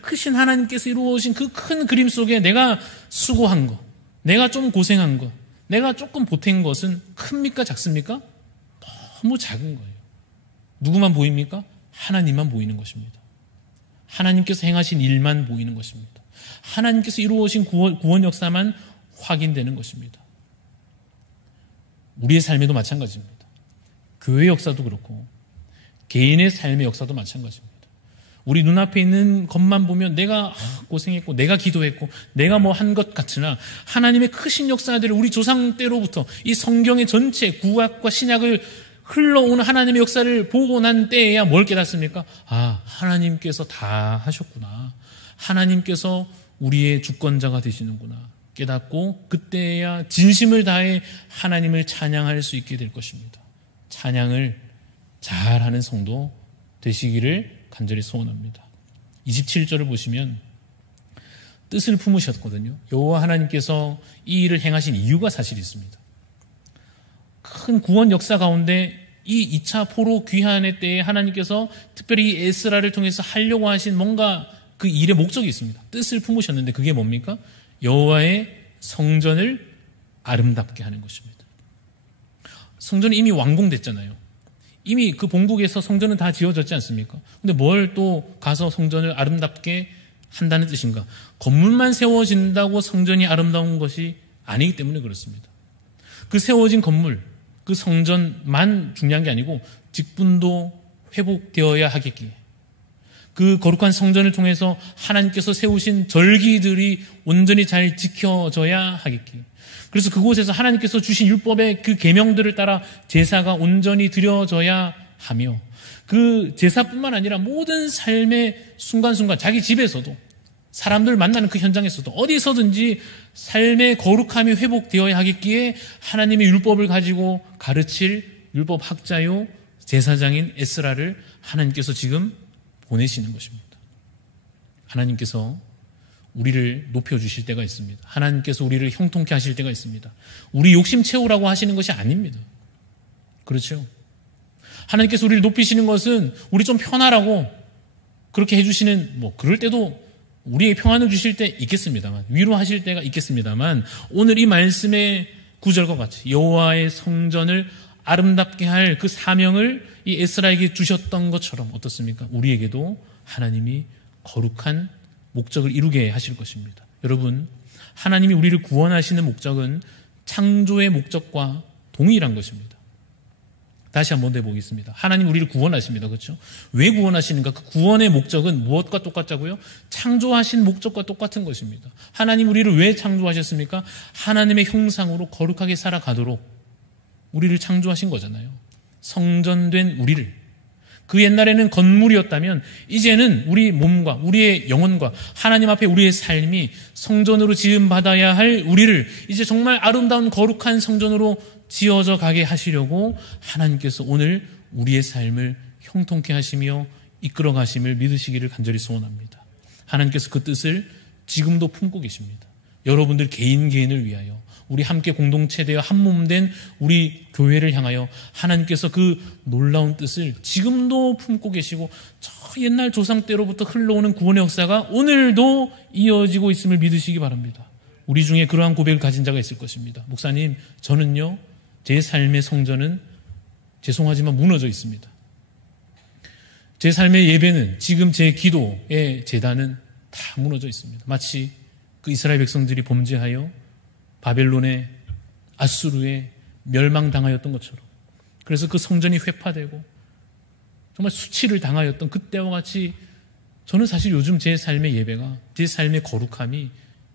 크신 하나님께서 이루어오신 그 큰 그림 속에 내가 수고한 거, 내가 좀 고생한 거, 내가 조금 보탠 것은 큽니까 작습니까? 너무 작은 거예요. 누구만 보입니까? 하나님만 보이는 것입니다. 하나님께서 행하신 일만 보이는 것입니다. 하나님께서 이루어오신 구원 역사만 확인되는 것입니다. 우리의 삶에도 마찬가지입니다. 교회 역사도 그렇고 개인의 삶의 역사도 마찬가지입니다. 우리 눈앞에 있는 것만 보면 내가 고생했고, 내가 기도했고, 내가 뭐 한 것 같으나 하나님의 크신 역사들을 우리 조상 때로부터 이 성경의 전체 구약과 신약을 흘러오는 하나님의 역사를 보고 난 때에야 뭘 깨닫습니까? 아, 하나님께서 다 하셨구나. 하나님께서 우리의 주권자가 되시는구나 깨닫고, 그때야 진심을 다해 하나님을 찬양할 수 있게 될 것입니다. 찬양을 잘하는 성도 되시기를 간절히 소원합니다. 27절을 보시면 뜻을 품으셨거든요. 여호와 하나님께서 이 일을 행하신 이유가 사실 있습니다. 큰 구원 역사 가운데 이 2차 포로 귀환의 때에 하나님께서 특별히 이 에스라를 통해서 하려고 하신 뭔가 그 일의 목적이 있습니다. 뜻을 품으셨는데 그게 뭡니까? 여호와의 성전을 아름답게 하는 것입니다. 성전이 이미 완공됐잖아요. 이미 그 본국에서 성전은 다 지어졌지 않습니까? 근데 뭘 또 가서 성전을 아름답게 한다는 뜻인가? 건물만 세워진다고 성전이 아름다운 것이 아니기 때문에 그렇습니다. 그 세워진 건물, 그 성전만 중요한 게 아니고 직분도 회복되어야 하겠기에, 그 거룩한 성전을 통해서 하나님께서 세우신 절기들이 온전히 잘 지켜져야 하겠기에, 그래서 그곳에서 하나님께서 주신 율법의 그 계명들을 따라 제사가 온전히 드려져야 하며, 그 제사뿐만 아니라 모든 삶의 순간순간, 자기 집에서도, 사람들 만나는 그 현장에서도, 어디서든지 삶의 거룩함이 회복되어야 하겠기에 하나님의 율법을 가지고 가르칠 율법학자요 제사장인 에스라를 하나님께서 지금 보내시는 것입니다. 하나님께서 우리를 높여주실 때가 있습니다. 하나님께서 우리를 형통케 하실 때가 있습니다. 우리 욕심 채우라고 하시는 것이 아닙니다. 그렇죠? 하나님께서 우리를 높이시는 것은 우리 좀 편하라고 그렇게 해주시는, 뭐 그럴 때도 우리의 평안을 주실 때 있겠습니다만, 위로하실 때가 있겠습니다만, 오늘 이 말씀의 구절과 같이 여호와의 성전을 아름답게 할 그 사명을 이 에스라에게 주셨던 것처럼 어떻습니까? 우리에게도 하나님이 거룩한 목적을 이루게 하실 것입니다. 여러분, 하나님이 우리를 구원하시는 목적은 창조의 목적과 동일한 것입니다. 다시 한번 해보겠습니다. 하나님 우리를 구원하십니다. 그렇죠? 왜 구원하시는가? 그 구원의 목적은 무엇과 똑같자고요? 창조하신 목적과 똑같은 것입니다. 하나님 우리를 왜 창조하셨습니까? 하나님의 형상으로 거룩하게 살아가도록 우리를 창조하신 거잖아요. 성전된 우리를, 그 옛날에는 건물이었다면 이제는 우리 몸과 우리의 영혼과 하나님 앞에 우리의 삶이 성전으로 지음받아야 할 우리를 이제 정말 아름다운 거룩한 성전으로 지어져 가게 하시려고 하나님께서 오늘 우리의 삶을 형통케 하시며 이끌어 가심을 믿으시기를 간절히 소원합니다. 하나님께서 그 뜻을 지금도 품고 계십니다. 여러분들 개인을 위하여, 우리 함께 공동체되어 한몸된 우리 교회를 향하여 하나님께서 그 놀라운 뜻을 지금도 품고 계시고 저 옛날 조상 때로부터 흘러오는 구원의 역사가 오늘도 이어지고 있음을 믿으시기 바랍니다. 우리 중에 그러한 고백을 가진 자가 있을 것입니다. 목사님, 저는요, 제 삶의 성전은 죄송하지만 무너져 있습니다. 제 삶의 예배는, 지금 제 기도의 제단은 다 무너져 있습니다. 마치 그 이스라엘 백성들이 범죄하여 바벨론의, 아수르에 멸망당하였던 것처럼, 그래서 그 성전이 회파되고 정말 수치를 당하였던 그때와 같이 저는 사실 요즘 제 삶의 예배가, 제 삶의 거룩함이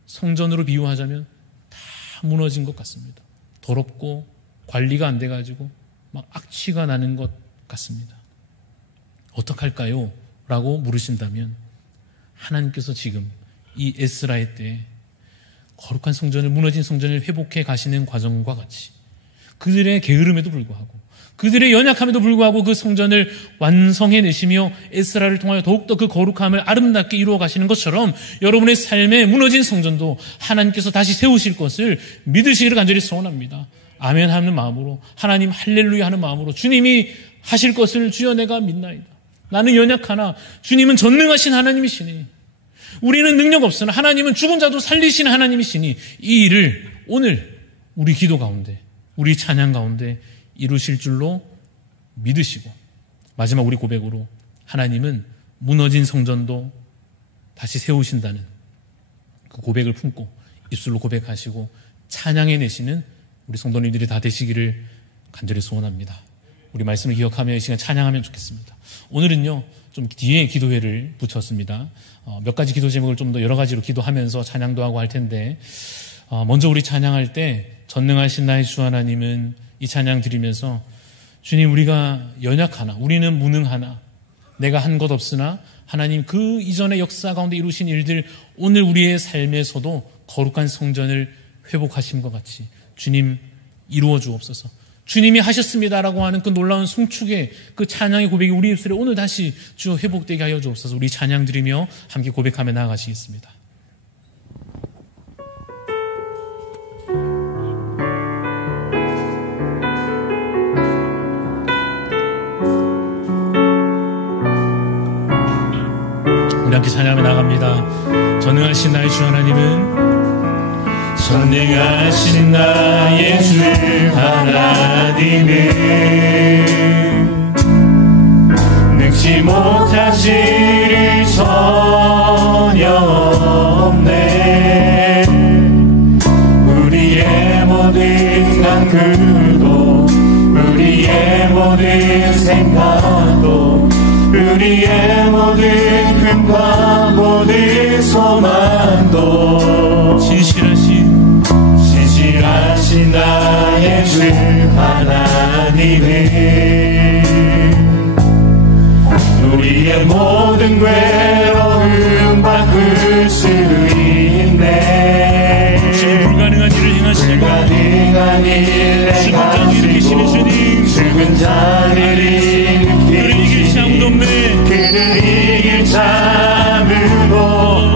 성전으로 비유하자면 다 무너진 것 같습니다. 더럽고 관리가 안 돼가지고 막 악취가 나는 것 같습니다. 어떡할까요? 라고 물으신다면 하나님께서 지금 이 에스라의 때에 거룩한 성전을, 무너진 성전을 회복해 가시는 과정과 같이 그들의 게으름에도 불구하고, 그들의 연약함에도 불구하고 그 성전을 완성해내시며 에스라를 통하여 더욱더 그 거룩함을 아름답게 이루어 가시는 것처럼 여러분의 삶에 무너진 성전도 하나님께서 다시 세우실 것을 믿으시기를 간절히 소원합니다. 아멘 하는 마음으로, 하나님 할렐루야 하는 마음으로 주님이 하실 것을 주여 내가 믿나이다. 나는 연약하나 주님은 전능하신 하나님이시니, 우리는 능력 없으나 하나님은 죽은 자도 살리시는 하나님이시니 이 일을 오늘 우리 기도 가운데, 우리 찬양 가운데 이루실 줄로 믿으시고, 마지막 우리 고백으로 하나님은 무너진 성전도 다시 세우신다는 그 고백을 품고 입술로 고백하시고 찬양해 내시는 우리 성도님들이 다 되시기를 간절히 소원합니다. 우리 말씀을 기억하며 이 시간 찬양하면 좋겠습니다. 오늘은요, 좀 뒤에 기도회를 붙였습니다. 몇 가지 기도 제목을 좀 더 여러 가지로 기도하면서 찬양도 하고 할 텐데, 먼저 우리 찬양할 때 전능하신 나의 주 하나님은 이 찬양 드리면서, 주님, 우리가 연약하나, 우리는 무능하나, 내가 한 것 없으나 하나님 그 이전의 역사 가운데 이루신 일들 오늘 우리의 삶에서도 거룩한 성전을 회복하신 것 같이 주님 이루어 주옵소서. 주님이 하셨습니다라고 하는 그 놀라운 송축의 그 찬양의 고백이 우리 입술에 오늘 다시 주 회복되게 하여 주옵소서. 우리 찬양 드리며 함께 고백하며 나아가시겠습니다. 우리 함께 찬양하며 나갑니다. 전능하신 나의 주 하나님은, 전능하신 나의 주 하나님은 능치 못하실 일 전혀 없네. 우리의 모든 간구도, 우리의 모든 생각도, 우리의 모든 꿈과 모든 소망도 진실하신 나의 주 하나님은 우리의 모든 괴로움 바꿀 수 있네. 불가능한 일을 행하시는 불가능한 일 행하시고 죽은 자를 일으키시니 그를 이길 자무도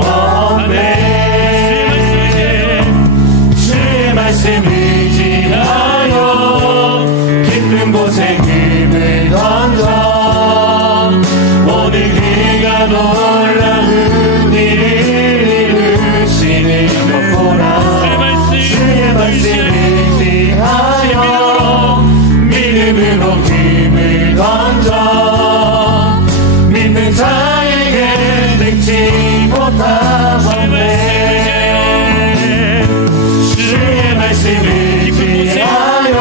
없네. 주의 말씀 의지하여 깊은 곳에 금을 던져 오늘 그가 놀라운 일을 이루시는 것 보라. 주의 말씀 의지하여 믿음으로 금을 던져 믿는 자에게 능치 못하겠네. 주의 말씀 의지하여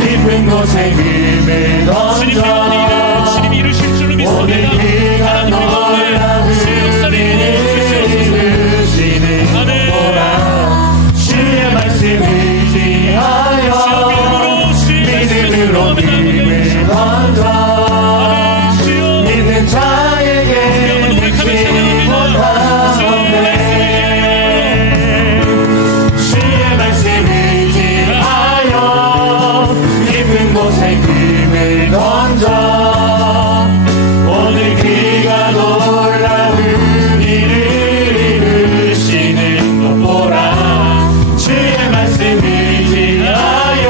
깊은 곳에 금을 던져 주님이 이루실 줄로 믿습니다. 하나님 우리 가운데 새 역사를 이루시는 보라. 주의 말씀 의지하여 믿음으로 던져 믿는 자에게 믿지 못하네. 주의 말씀을 의지하여 깊은 곳에 금을 던져 오늘 그가 놀라운 일을 이루시는 것 보라. 주의 말씀을 의지하여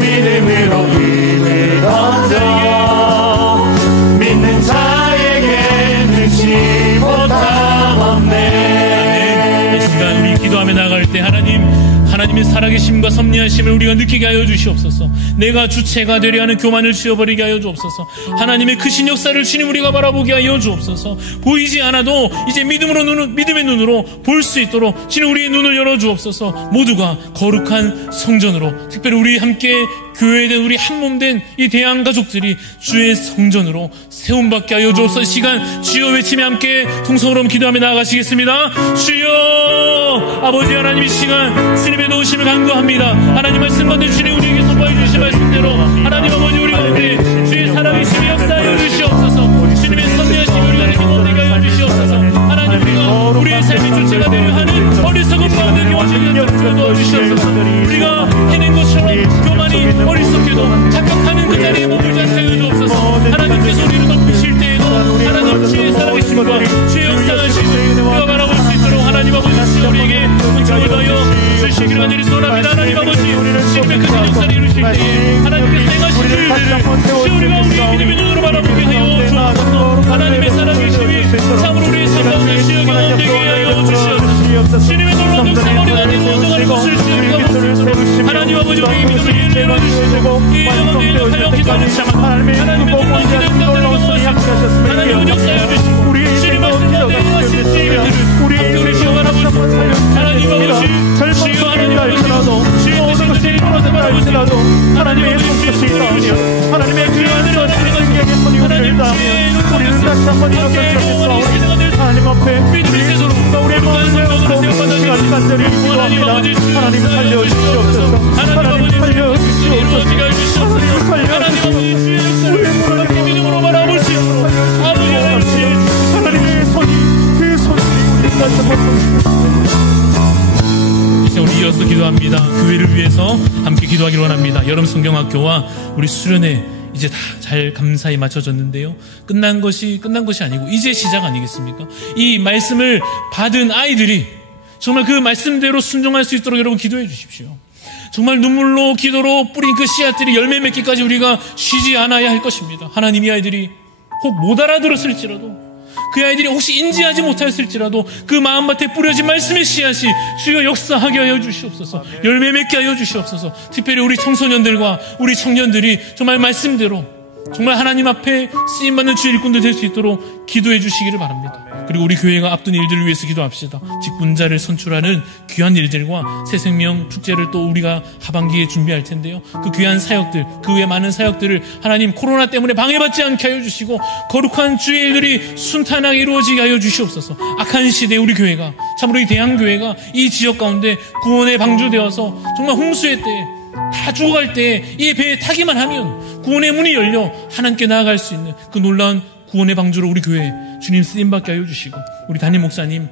믿음으로 금을 던져 믿는 자에게 능치 못함 없네. 이 시간 우리 기도하며 나아갈 때 하나님의 살아계심과 섭리하심을 우리가 느끼게 하여 주시옵소서. 내가 주체가 되려 하는 교만을 지워버리게 하여 주옵소서. 하나님의 크신 역사를 주님 우리가 바라보게 하여 주옵소서. 보이지 않아도 이제 믿음의 눈으로 볼 수 있도록 주님 우리의 눈을 열어 주옵소서. 모두가 거룩한 성전으로, 특별히 우리 함께 교회된 우리 한몸된 이 대한 가족들이 주의 성전으로 세움받게 하여 주옵소서. 시간 주여 외치며 함께 통성으로 기도하며 나아가시겠습니다. 주여 아버지 하나님, 이 시간 주님의 도우심을 간구합니다. 하나님 말씀 가운데 주님 우리에게 선포해 주신 말씀대로 하나님 아버지 우리 가운데 주의 살아계심의 역사하여 주시옵소서. 주님의 섭리하심을 우리가 느끼게 하여 주시옵소서. 하나님 우리의 삶의 주체가 되려 하는 어리석은 가운데 교만이 도와주시옵소서. 우리가 해낸 것처럼 교만이 어리석게도 착각하는 그 자리에 머물지 않게 하여 주옵소서. 하나님께서 우리를 덮으실 때에도 하나님 주의 살아계심과 주의 역사하심을 우리가 바라볼 수 있도록 하나님 아버지 우리에게 은총을 더하여 주시기를 간절히 소원합니다. 하나님 아버지 주님의 그 역사를 이루실 때에 하나님께서 행하신 일들을 우리가 우리의 믿음의 눈으로 바라보게 하여 주옵소서. 하나님의 살아계심이 참으로 우리의 삶 가운데 주여 경험되게 하여 주시옵소서. 주님의 놀라운 역사가 우리가 내놓아가는 것을 주여 볼수 있도록 하나님 아버지 우리의 믿음을 열어주시고 이 영혼의 일력하여 기도하는 자만 하나님의 놀라운 기대를 넘어가시고 하나님은 역사하여 주시고 주님 말씀 가운데 행하신 일들을 함께 우리 주여 바라보시고 하나님 아버지 주여 하나님 아버지 주의 뜻을 그대로 바라보시고 하나님의 손끝이 있다면 하나님의 귀한 하나님의 손이 닿으면 우리는 다시 한번 일어서겠사오니 하나님 앞에 믿음의 세도록 우리의 마음을 세워받아 간절히 기도합니다. 하나님 살려주시옵소서. 하나님 살려주시옵소서. 하나님 아버지 주의 역사를 함께 믿음으로 바라볼 수 있도록 아버지 하나님의 손이 그 손이 우리를 다시 한번 이제 우리 이어서 기도합니다. 교회를 위해서 함께 기도하기를 원합니다. 여름 성경학교와 우리 수련회 이제 다 잘 감사히 마쳐졌는데요. 끝난 것이 아니고 이제 시작 아니겠습니까? 이 말씀을 받은 아이들이 정말 그 말씀대로 순종할 수 있도록 여러분 기도해 주십시오. 정말 눈물로 기도로 뿌린 그 씨앗들이 열매 맺기까지 우리가 쉬지 않아야 할 것입니다. 하나님 이 아이들이 혹 못 알아들었을지라도 그 아이들이 혹시 인지하지 못하였을지라도 그 마음밭에 뿌려진 말씀의 씨앗이 주여 역사하게 하여 주시옵소서. 열매 맺게 하여 주시옵소서. 특별히 우리 청소년들과 우리 청년들이 정말 말씀대로 정말 하나님 앞에 쓰임받는 주의 일꾼들 될 수 있도록 기도해 주시기를 바랍니다. 그리고 우리 교회가 앞둔 일들을 위해서 기도합시다. 직분자를 선출하는 귀한 일들과 새생명 축제를 또 우리가 하반기에 준비할 텐데요. 그 귀한 사역들, 그 외 많은 사역들을 하나님 코로나 때문에 방해받지 않게 하여 주시고 거룩한 주의 일들이 순탄하게 이루어지게 하여 주시옵소서. 악한 시대에 우리 교회가 참으로 이 대한교회가 이 지역 가운데 구원에 방주되어서 정말 홍수의 때에 다 죽어갈 때에 이 배에 타기만 하면 구원의 문이 열려 하나님께 나아갈 수 있는 그 놀라운 구원의 방주로 우리 교회 주님 쓰임받게 하여 주시고 우리 담임 목사님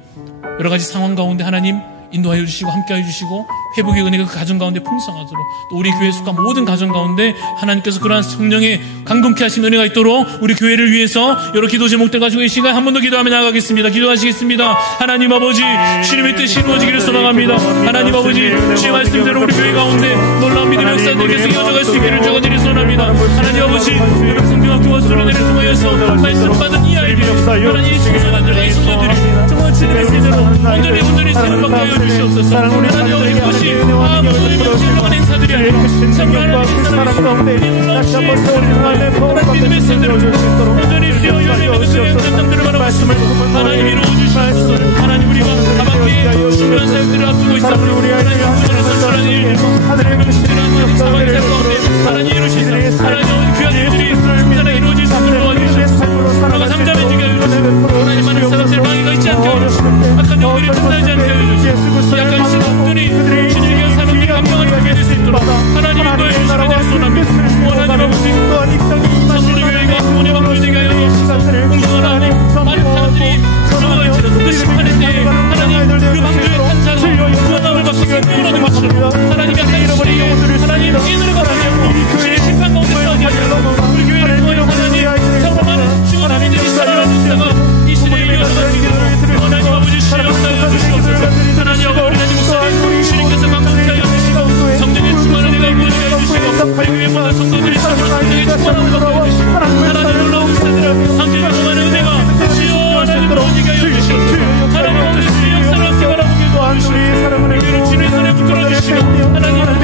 여러 가지 상황 가운데 하나님 인도하여 주시고 함께하여 주시고 회복의 은혜가 그 가정 가운데 풍성하도록 또 우리 교회에 속한 모든 가정 가운데 하나님께서 그러한 성령의 강동케 하신 은혜가 있도록 우리 교회를 위해서 여러 기도 제목들 가지고 이 시간 한 번 더 기도하며 나아가겠습니다. 기도하시겠습니다. 하나님 아버지 주님의 뜻이 이루어지기를 소망합니다. 하나님 아버지 주의 말씀대로 우리 교회 가운데 놀라운 믿음의 역사들이 계속 이어져갈 수 있기를 주거드리 소원합니다. 하나님 아버지 성경학교와 수련회를 통하여서 말씀 받은 이 아이들 하나님 이 청소년들 이 청년들이 정말 주님의 세대로 온전히 세움받게 하여 주시옵소서. 하나님 아버지 그것이 아무 의미없는 행사들이 아니라 참 하나님의 사랑 가운데 다시 한번 하나님 믿음의 세대로 온전히 주여 열매맺는 그 현장들을 바라보고 하나님 이루어주시옵소서. 하나님 우리가 하반기에 중요한 사역들을 앞두고 있어 하나님 구원을 선출하는 일 하나님의 신실한 사방의 삶 가운데 하나님 이루시옵소서. 하나님 귀한 일들이 순탄하게 이루어질 수 있도록 도와주시옵소서. 우리가 잠잠해지게 하여 주시옵소서. 하나님 많은 사람들 방해가 있지 않게 하여 주시옵소서. 악한 영들이 판단하지 않게 하여 주시옵소서. 약간 신앙들이 주님의 사람들이 감명하게 되게 될 수 있도록 하나님 인도해 주시면 될 소원합니다. 하나님 아버지 모든 성도들이 성령의 충만함을 받게 해주시고 하나님 놀라운 은혜들을 함께 경험하는 은혜가 주여 하나님 모두에게 하여 주시옵소서. 하나님 주의 역사를 함께 바라보게 도와주시옵소서. 우리를 주의 손에 붙들어 주시고 하나님 하나님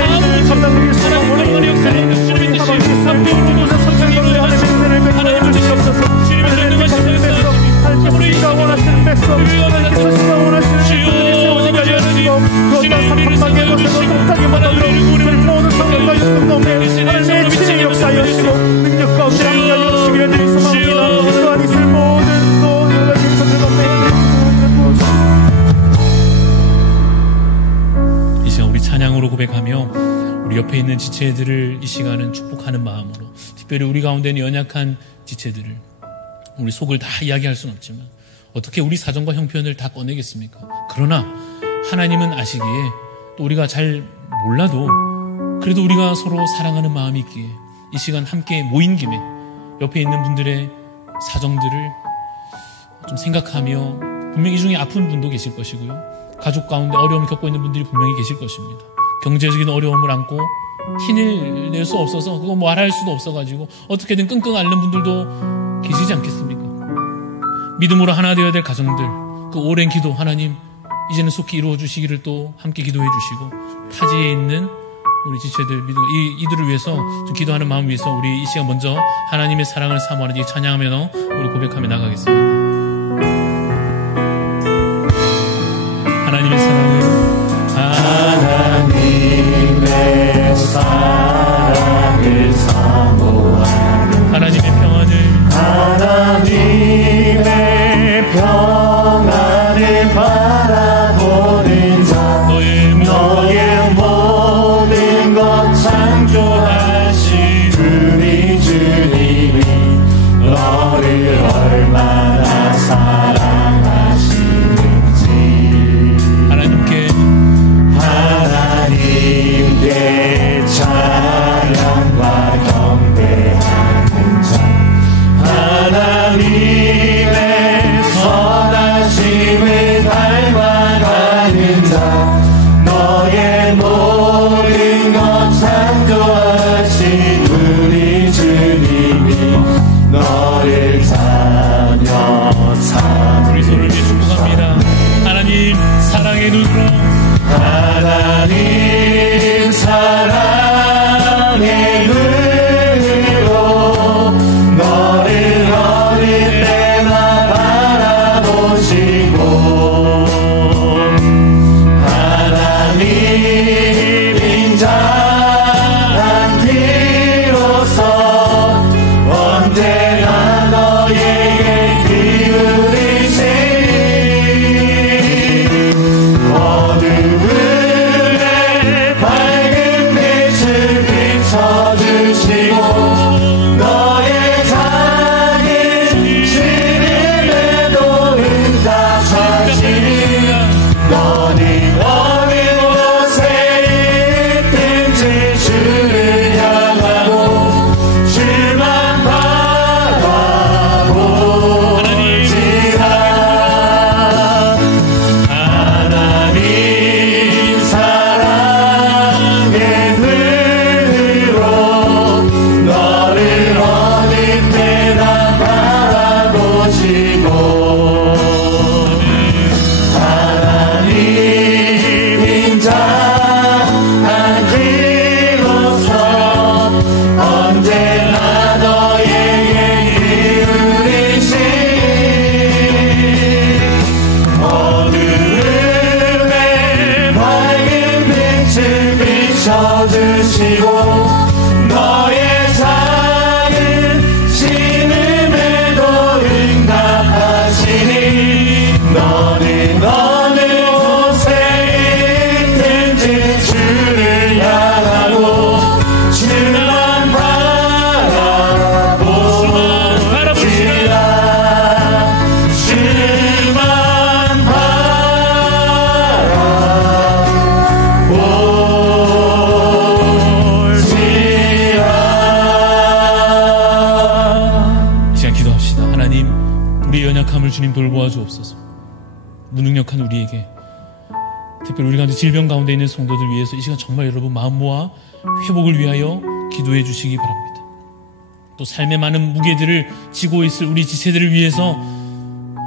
영원의 역사를 주님이 뜻이 함께 이루어서 성령이 이루어하시고 하나님 주시옵소서. 주님의 전능하신 역사 우리가 원하시는 백성 주님께서 원하시는 주님의 오직까지 하나님 주님의 사랑방에 모셔서 못하게 만들어 우리를 모든 성령과 율법 넘에 하나님의 지혜의 역사여시고 능력과 엄청함을 여주시기를 드리 소망합니다. 또한 있을 모든 또 여러분의 성령 넘에 이 시간 우리 찬양으로 고백하며 우리 옆에 있는 지체들을 이 시간은 축복하는 마음으로 특별히 우리 가운데 있는 연약한 지체들을 우리 속을 다 이야기할 수는 없지만 어떻게 우리 사정과 형편을 다 꺼내겠습니까? 그러나 하나님은 아시기에 또 우리가 잘 몰라도 그래도 우리가 서로 사랑하는 마음이 있기에 이 시간 함께 모인 김에 옆에 있는 분들의 사정들을 좀 생각하며 분명히 이 중에 아픈 분도 계실 것이고요. 가족 가운데 어려움을 겪고 있는 분들이 분명히 계실 것입니다. 경제적인 어려움을 안고 티를 낼 수 없어서 그거 말할 수도 없어가지고 어떻게든 끙끙 앓는 분들도 계시지 않겠습니까? 믿음으로 하나 되어야 될 가정들 그 오랜 기도 하나님 이제는 속히 이루어 주시기를 또 함께 기도해 주시고 타지에 있는 우리 지체들 이들을 위해서 좀 기도하는 마음 위해서 우리 이 시간 먼저 하나님의 사랑을 사모하는 이 찬양하며 우리 고백하며 나가겠습니다. 하나님의 사랑을 사모하는 하나님의 평안을 바라보는 자 너의 모든 것 창조하신 우리 주님이 너를 얼마나 사랑하시는지 하나님께 찬양과 경배하는 자 하나님의 선하심을 닮아가는 자 너의 모든 것 창조하신 우리 주님이 너를 자녀 삼으시옵소서. 우리 손을 위해 축복합니다. 하나님 사랑의 눈으로 하나님 사랑의 눈으로 너를 어릴 때나 바라보시고 하나님 인자한 귀로서 언제나 너에게 기울이시니 어둠에 밝은 빛을 비춰주시고 너의 작은 시름에도 응답하시니 너는 어느 곳에 있든지 주를 향하고 주만 바라보지라 하나님 사랑의 눈으로 너를 어느 때나 바라보시고 하나님 인자한 귀로서 언제나 너에게 기울이시니 어둠에 밝은 빛을 비춰주시고 너의 작은 신음에도 응답하시니 너는 어느 곳에 있든지 주를 향하고 주만 바라보시라 주만 바라보시라. 이 시간 기도합시다. 하나님 우리의 연약함을 주님 돌보아 주옵소서. 무능력한 우리에게 특별히 우리 가운데 질병 가운데 있는 성도들 위해서 이 시간 정말 여러분 마음 모아 회복을 위하여 기도해 주시기 바랍니다. 또 삶의 많은 무게들을 지고 있을 우리 지체들을 위해서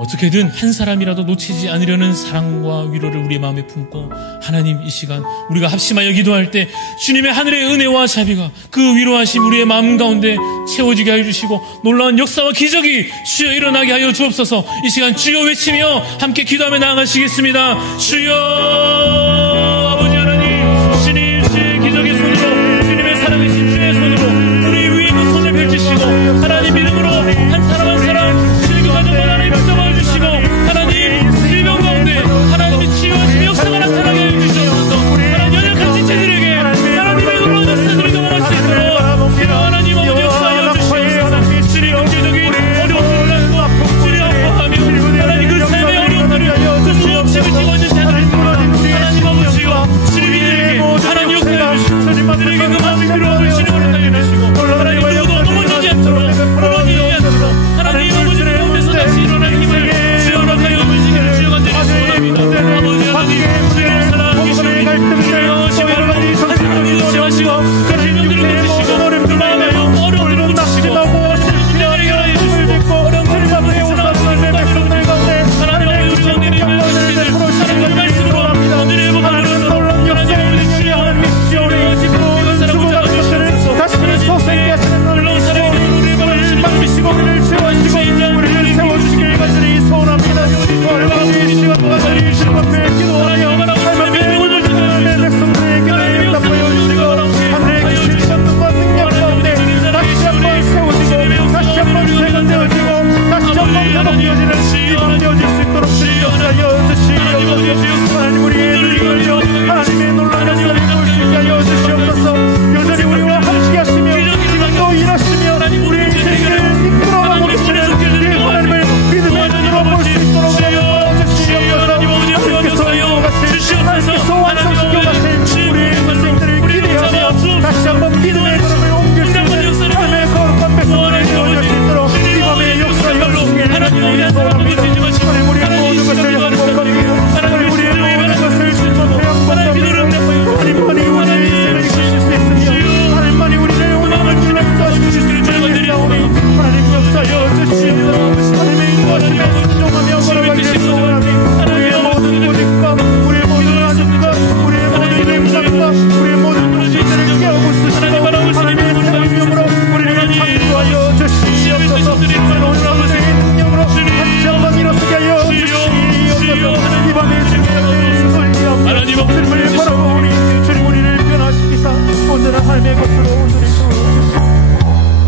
어떻게든 한 사람이라도 놓치지 않으려는 사랑과 위로를 우리의 마음에 품고 하나님 이 시간 우리가 합심하여 기도할 때 주님의 하늘의 은혜와 자비가 그 위로하심 우리의 마음 가운데 채워지게 하여 주시고 놀라운 역사와 기적이 주여 일어나게 하여 주옵소서. 이 시간 주여 외치며 함께 기도하며 나아가시겠습니다. 주여 아버지 하나님, 주님 주의 기적의 손으로, 주님의 살아계신 주의 손으로 우리 위에 그 손을 펼치시고 하나님 이름으로 한 사람 한 사람 주님과 가정과 하나님 붙잡아 주시고 하나님 질병 가운데 하나님의 치유하신 역사가 나타나게 해주시옵소서. 하나님 연약한 지체들에게 하나님의 놀라운 역사들이 경험할 수 있도록 하나님 아버지 역사하여 주시옵소서. 주님 경제적인 어려움을 안고 주님 아파하며 하나님 그 삶의 어려움들을 그 수없이 지고 있는 자들을 하나님 아버지여 주님 이들에게 하나님 역사하여 주시옵소서. 그들에게 그 마음이 필요함을 주님으로 달려내시고 하나님 누구도 넘어지지 않도록 무너지지 않도록 하나님 아버지의 가운데서 다시 일어나는 힘을 주여하여 주시기를 주여 간절히 소원합니다. 아버지 하나님 주의 사랑하시고 주여 한 사람이 도와주시고 그 질병들을 고치시고 그 마음의 어려움들을 고치시고 하나님 일어나여 주시고 어려운 주님 앞에 오사하는 백성들 가운데 하나님 아버지 우리 가운데 하나님의 말씀으로 오늘의 예복함을 하나님 주여 우리 사랑을 잡아주시옵소서. 다시 소생케 하시는 놀라운 사랑의 우리의 마음을 막으시고 우리를 채워주시고 우리를 세워주시길 간절히 소원합니다. 얼마나 이 시간 간절히 주님 앞에 기도하며 하나님의 오늘 내 백성들의 기도에 응답하여 주시고 하늘의 귀신 전능과 능력 가운데 다시 한번 세워지고 다시 한번 세련되어지고 다시 한번 회복되어지는 이밤 되어질 수 있도록 주님 역사하여 주시옵소서. 하나님 우리의 눈을 열려 하나님의 놀라운 역사를 볼 수 있게 하여 주시옵소서. 여전히 우리와 함께 하시며 지금도 일하시며 우리의 인생을 이끌어가고 계시는 이 하나님을 믿음의 눈으로 볼 수 있도록 도와주시옵소서. 하나님께서 완성시켜 가실 우리의 인생들을 기대하며 다시 한번 믿음의 걸음을 옮길 수 있는 하나님의 거룩한 백성들을 이루어질 수 있도록 이 밤에 역사하여 주시길 간절히 소원합니다. 하나님 우리의 모든 것을 행복하게 하나님 우리의 모든 것을 주님께 행복하게 하나님만이 우리의 인생을 이끄실 수 있으며 하나님만이 우리의 운명을 주님께 주실 수 있는 하나님 역사하여 주시옵소서. 하나님의 인도하심에 순종하며 걸어가기를 소원하니 우리의 모든 고집과 우리의 모든 아픔과 우리의 모든 냉담과 우리의 모든 문제들을 깨우고 쓰시고 하나님의 생명으로 우리를 창조하여 주시옵소서. 오늘 아버지의 능력으로 다시 한번 일어서게 하여 주시옵소서. 이 밤에 주님의 소리하며 주님을 바라보니 주님 우리를 변화시키사 온전한 삶의 것으로 온전히 세워주시옵소서.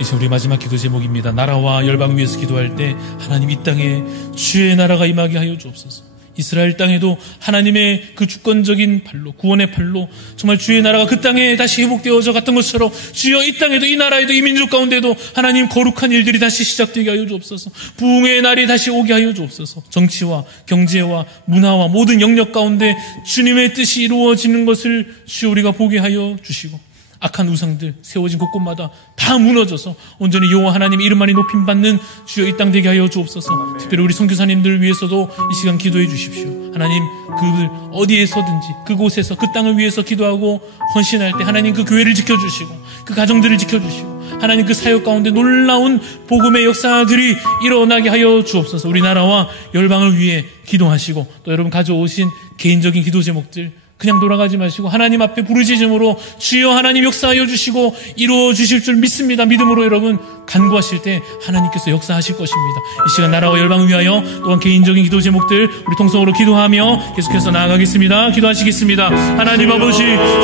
이제 우리 마지막 기도 제목입니다. 나라와 열방 위에서 기도할 때 하나님 이 땅에 주의 나라가 임하게 하여 주옵소서. 이스라엘 땅에도 하나님의 그 주권적인 팔로 구원의 팔로 정말 주의 나라가 그 땅에 다시 회복되어져 갔던 것처럼 주여 이 땅에도 이 나라에도 이 민족 가운데도 하나님 거룩한 일들이 다시 시작되게 하여 주옵소서. 부흥의 날이 다시 오게 하여 주옵소서. 정치와 경제와 문화와 모든 영역 가운데 주님의 뜻이 이루어지는 것을 주여 우리가 보게 하여 주시고 악한 우상들 세워진 곳곳마다 다 무너져서 온전히 여호와 하나님의 이름만이 높임받는 주여 이 땅 되게 하여 주옵소서. 특별히 우리 선교사님들 위해서도 이 시간 기도해 주십시오. 하나님 그들 어디에서든지 그곳에서 그 땅을 위해서 기도하고 헌신할 때 하나님 그 교회를 지켜주시고 그 가정들을 지켜주시고 하나님 그 사역 가운데 놀라운 복음의 역사들이 일어나게 하여 주옵소서. 우리나라와 열방을 위해 기도하시고 또 여러분 가져오신 개인적인 기도 제목들 그냥 돌아가지 마시고 하나님 앞에 부르짖음으로 주여 하나님 역사하여 주시고 이루어 주실 줄 믿습니다. 믿음으로 여러분 간구하실 때 하나님께서 역사하실 것입니다. 이 시간 나라와 열방을 위하여 또한 개인적인 기도 제목들 우리 통성으로 기도하며 계속해서 나아가겠습니다. 기도하시겠습니다. 하나님 아버지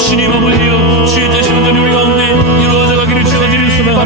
주님 아버지여 주의 뜻이 온전히 우리 가운데 이루어져 가기를 주여 드리옵소서.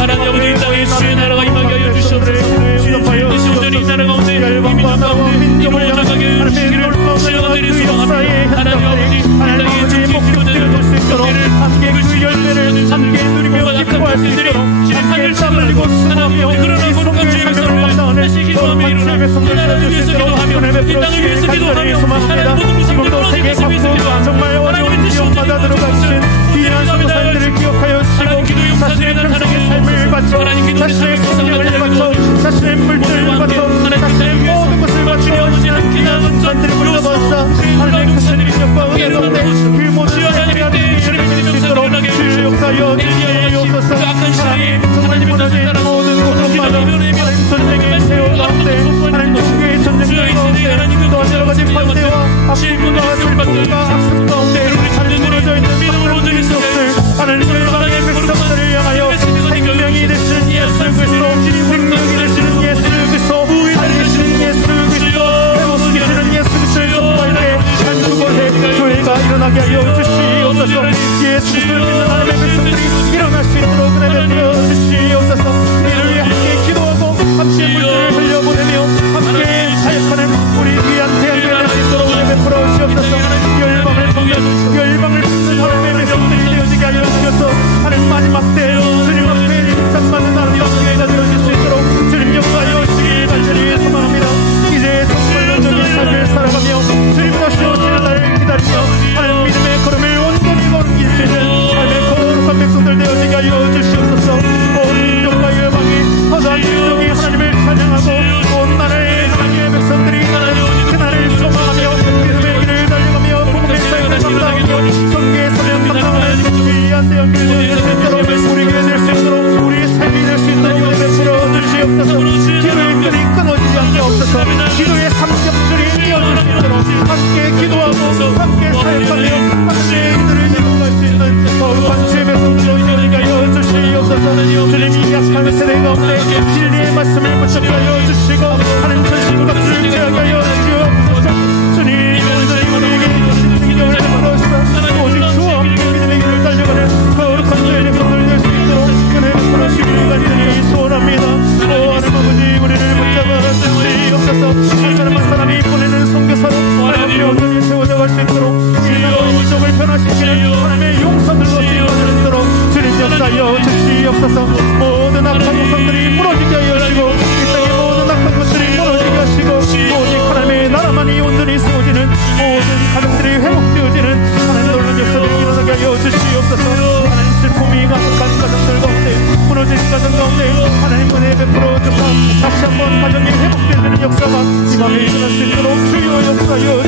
하나님 아버지 이 땅에 주의 나라가 임하게 하여 주시옵소서. 주의 뜻이 온전히 이 나라 가운데 이 민족 가운데 이루어져 가게 하여 주시기를 주여 드리옵소서. 하나님 아버지 이 땅의 정치 지도자들 경제를 함께 그 열매를 함께 누리며 기뻐할 수 있도록 함께 땀 흘리고 수고하며 그러나 거룩한 주의 백성을 다시 기도하며 이루나 이 나라를 위해서 기도하며 이 땅을 위해서 기도하며 하나님 모든 무상도 세계 각국과 정말 어려운 지역마다 들어가신 귀한 선교사님들을 기억하여 주시고 자신의 평생의 삶을 바쳐 자신의 생명을 바쳐 자신의 물질을 바쳐 자신의 모든 것을 바쳐 귀한 산들을 불러봤사 하나님의 크신 능력과 은혜 가운데 그 모든 사람들이 주님의 이름을 가운데 연결될 수 있도록 우리 교회 될 수 있도록 우리 삶이 될 수 있도록 은혜 베풀어 주시옵소서. 기도의 끈이 끊어지지 않게 없어서 기도의 삼겹줄이 이어질 수 있도록 함께 기도하고 함께 사역하며 함께 이들을 이루어갈 수 있는 거룩한 주의 백성들로 이어지게 하여 주시옵소서. 주님이 약한 세대 가운데 진리의 말씀을 붙잡게 하여 주시고 하나님 전신 것들을 제하게 하여 주시옵소서. 주님 오늘도 우리에게 주신 능력을 베풀어주사 오직 주와 함께 믿음의 길을 달려가는 거룩한 주의 백성들 될 수 있도록 은혜 베풀어주시기를 간절히 소원합니다. 하나님 아버지 우리를 붙잡아 주시옵소서. 한 사람 한 사람이 보내는 선교사로 하나님의 온전히 세워져 갈 수 있도록 이 나라 민족을 변화시키는 하나님의 용사들로 세워지도록 주님 역사하여 주시옵소서. 모든 악한 우상들이 무너지게 하여 주시고 이 땅의 모든 악한 것들이 무너지게 하시고 오직 하나님의 나라만이 온전히 세워지는 모든 가정들이 회복되어지는 하나님 놀라운 역사들이 일어나게 하여 주시옵소서. 하나님 슬픔이 가득한 가정들 가운데 무너진 가정 가운데 하나님 은혜 베풀어 주사 다시 한번 가정이 회복되는 역사가 이 밤에 일어날 수 있도록 주여 역사하여